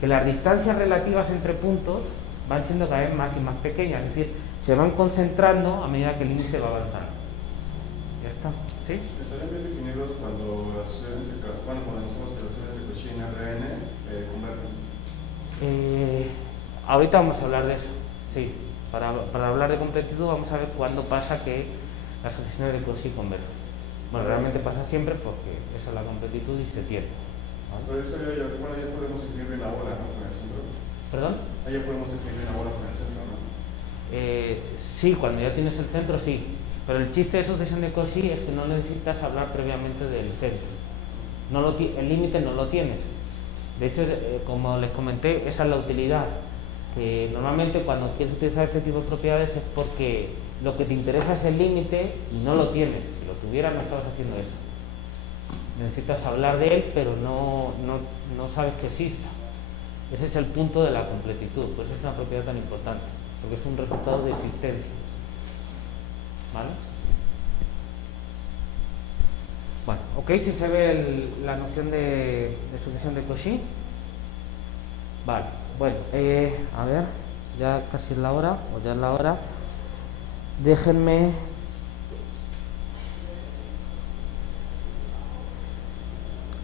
Que las distancias relativas entre puntos van siendo cada vez más y más pequeñas, es decir, se van concentrando a medida que el índice va avanzando. ¿Ya está? ¿Sí? ¿Estarían bien definidos cuando las sucesiones cuando hacemos relaciones de Cauchy en RN convergen? Ahorita vamos a hablar de eso, sí. Para hablar de completitud vamos a ver cuándo pasa que las sucesiones de Cauchy convergen. Bueno, realmente pasa siempre porque esa es la completitud y se tiene. ¿Vale? Pero eso ya podemos escribir la bola, ¿no? Con el centro. ¿Perdón? Ahí ya podemos escribir la bola con el centro, ¿no? Sí, cuando ya tienes el centro, sí. Pero el chiste de sucesión de Cauchy es que no necesitas hablar previamente del centro. El límite no lo tienes. De hecho, como les comenté, esa es la utilidad. Que normalmente cuando quieres utilizar este tipo de propiedades es porque lo que te interesa es el límite y no lo tienes. Si lo tuvieras no estabas haciendo eso. Necesitas hablar de él, pero no sabes que exista. Ese es el punto de la completitud, por eso es una propiedad tan importante, porque es un resultado de existencia. ¿Vale? Bueno, ok, si se ve la noción de sucesión de Cauchy. Vale, bueno, a ver, ya casi es la hora, o ya es la hora. Déjenme...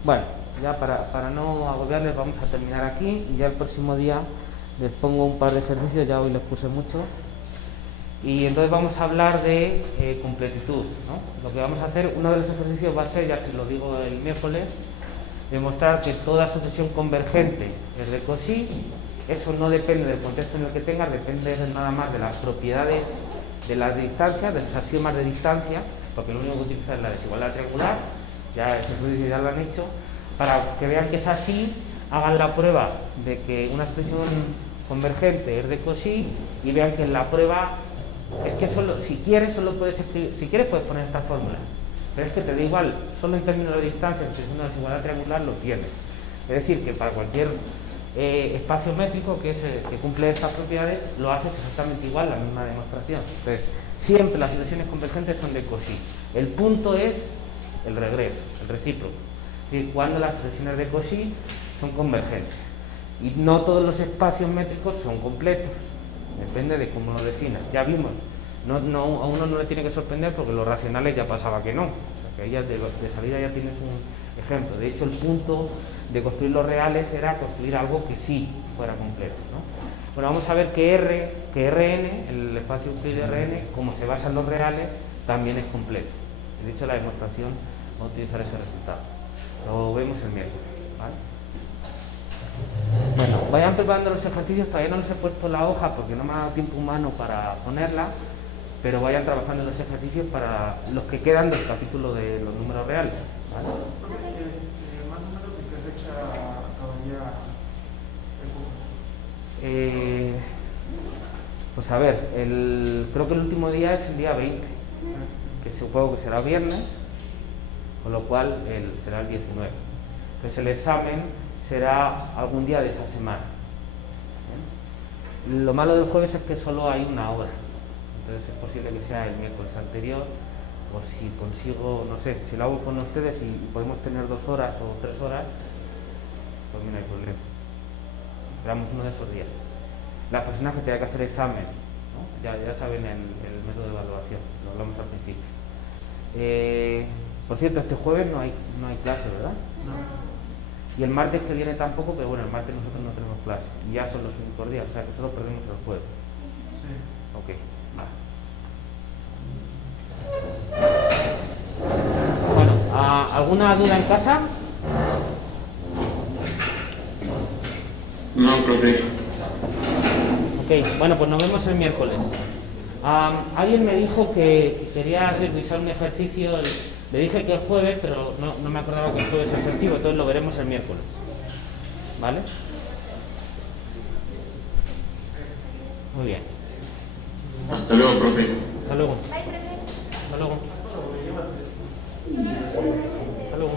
Bueno, ya para no agobiarles vamos a terminar aquí y ya el próximo día les pongo un par de ejercicios, ya hoy les puse muchos. Y entonces vamos a hablar de completitud, ¿no? Lo que vamos a hacer, uno de los ejercicios va a ser, ya se lo digo el miércoles, demostrar que toda sucesión convergente es de Cauchy. Eso no depende del contexto en el que tengas, depende nada más de las propiedades de las distancias, de los axiomas de distancia, porque lo único que utiliza es la desigualdad triangular, ya ese ejercicio ya lo han hecho, para que vean que es así, hagan la prueba de que una sucesión convergente es de Cauchy y vean que en la prueba es que solo, si quieres solo puedes escribir, si quieres puedes poner esta fórmula, pero es que te da igual, solo en términos de distancia, en una desigualdad triangular lo tienes. Es decir, que para cualquier espacio métrico que cumple estas propiedades, lo haces exactamente igual, la misma demostración. Entonces, siempre las sucesiones convergentes son de Cauchy. El punto es el regreso, el recíproco. Es decir, cuando las sucesiones de Cauchy son convergentes. Y no todos los espacios métricos son completos. Depende de cómo lo definas. Ya vimos, a uno no le tiene que sorprender porque los racionales ya pasaba que no. O sea, que ahí ya de salida ya tienes un ejemplo. De hecho, el punto de construir los reales era construir algo que sí fuera completo, ¿no? Bueno, vamos a ver que Rn, el espacio euclidio Rn, como se basa en los reales, también es completo. De hecho, la demostración va a utilizar ese resultado. Lo vemos el miércoles, ¿vale? Bueno, vayan preparando los ejercicios, todavía no les he puesto la hoja porque no me ha dado tiempo humano para ponerla, pero vayan trabajando en los ejercicios para los que quedan del capítulo de los números reales, ¿vale? Más o menos en qué fecha acabaría el curso. Pues a ver, creo que el último día es el día 20, que supongo que será viernes, con lo cual será el 19. Entonces el examen será algún día de esa semana. Lo malo del jueves es que solo hay una hora, entonces es posible que sea el miércoles anterior, o si consigo, no sé, si lo hago con ustedes y podemos tener 2 horas o 3 horas, pues no hay problema. Esperamos uno de esos días. Las personas que tengan que hacer examen, ¿no? ya saben el método de evaluación, lo hablamos al principio. Por cierto, este jueves no hay clase, ¿verdad? No. Y el martes que viene tampoco, pero bueno, el martes nosotros no tenemos clase. Y ya son los únicos días, o sea que solo perdemos el jueves. Sí. Ok, vale. Bueno, ¿alguna duda en casa? No, profe. Ok, bueno, pues nos vemos el miércoles. Alguien me dijo que quería revisar un ejercicio, le dije que el jueves, pero no me acordaba que el jueves es festivo, entonces lo veremos el miércoles. ¿Vale? Muy bien. Hasta luego, profe. Hasta luego. Bye, profe. Hasta luego. Hasta luego.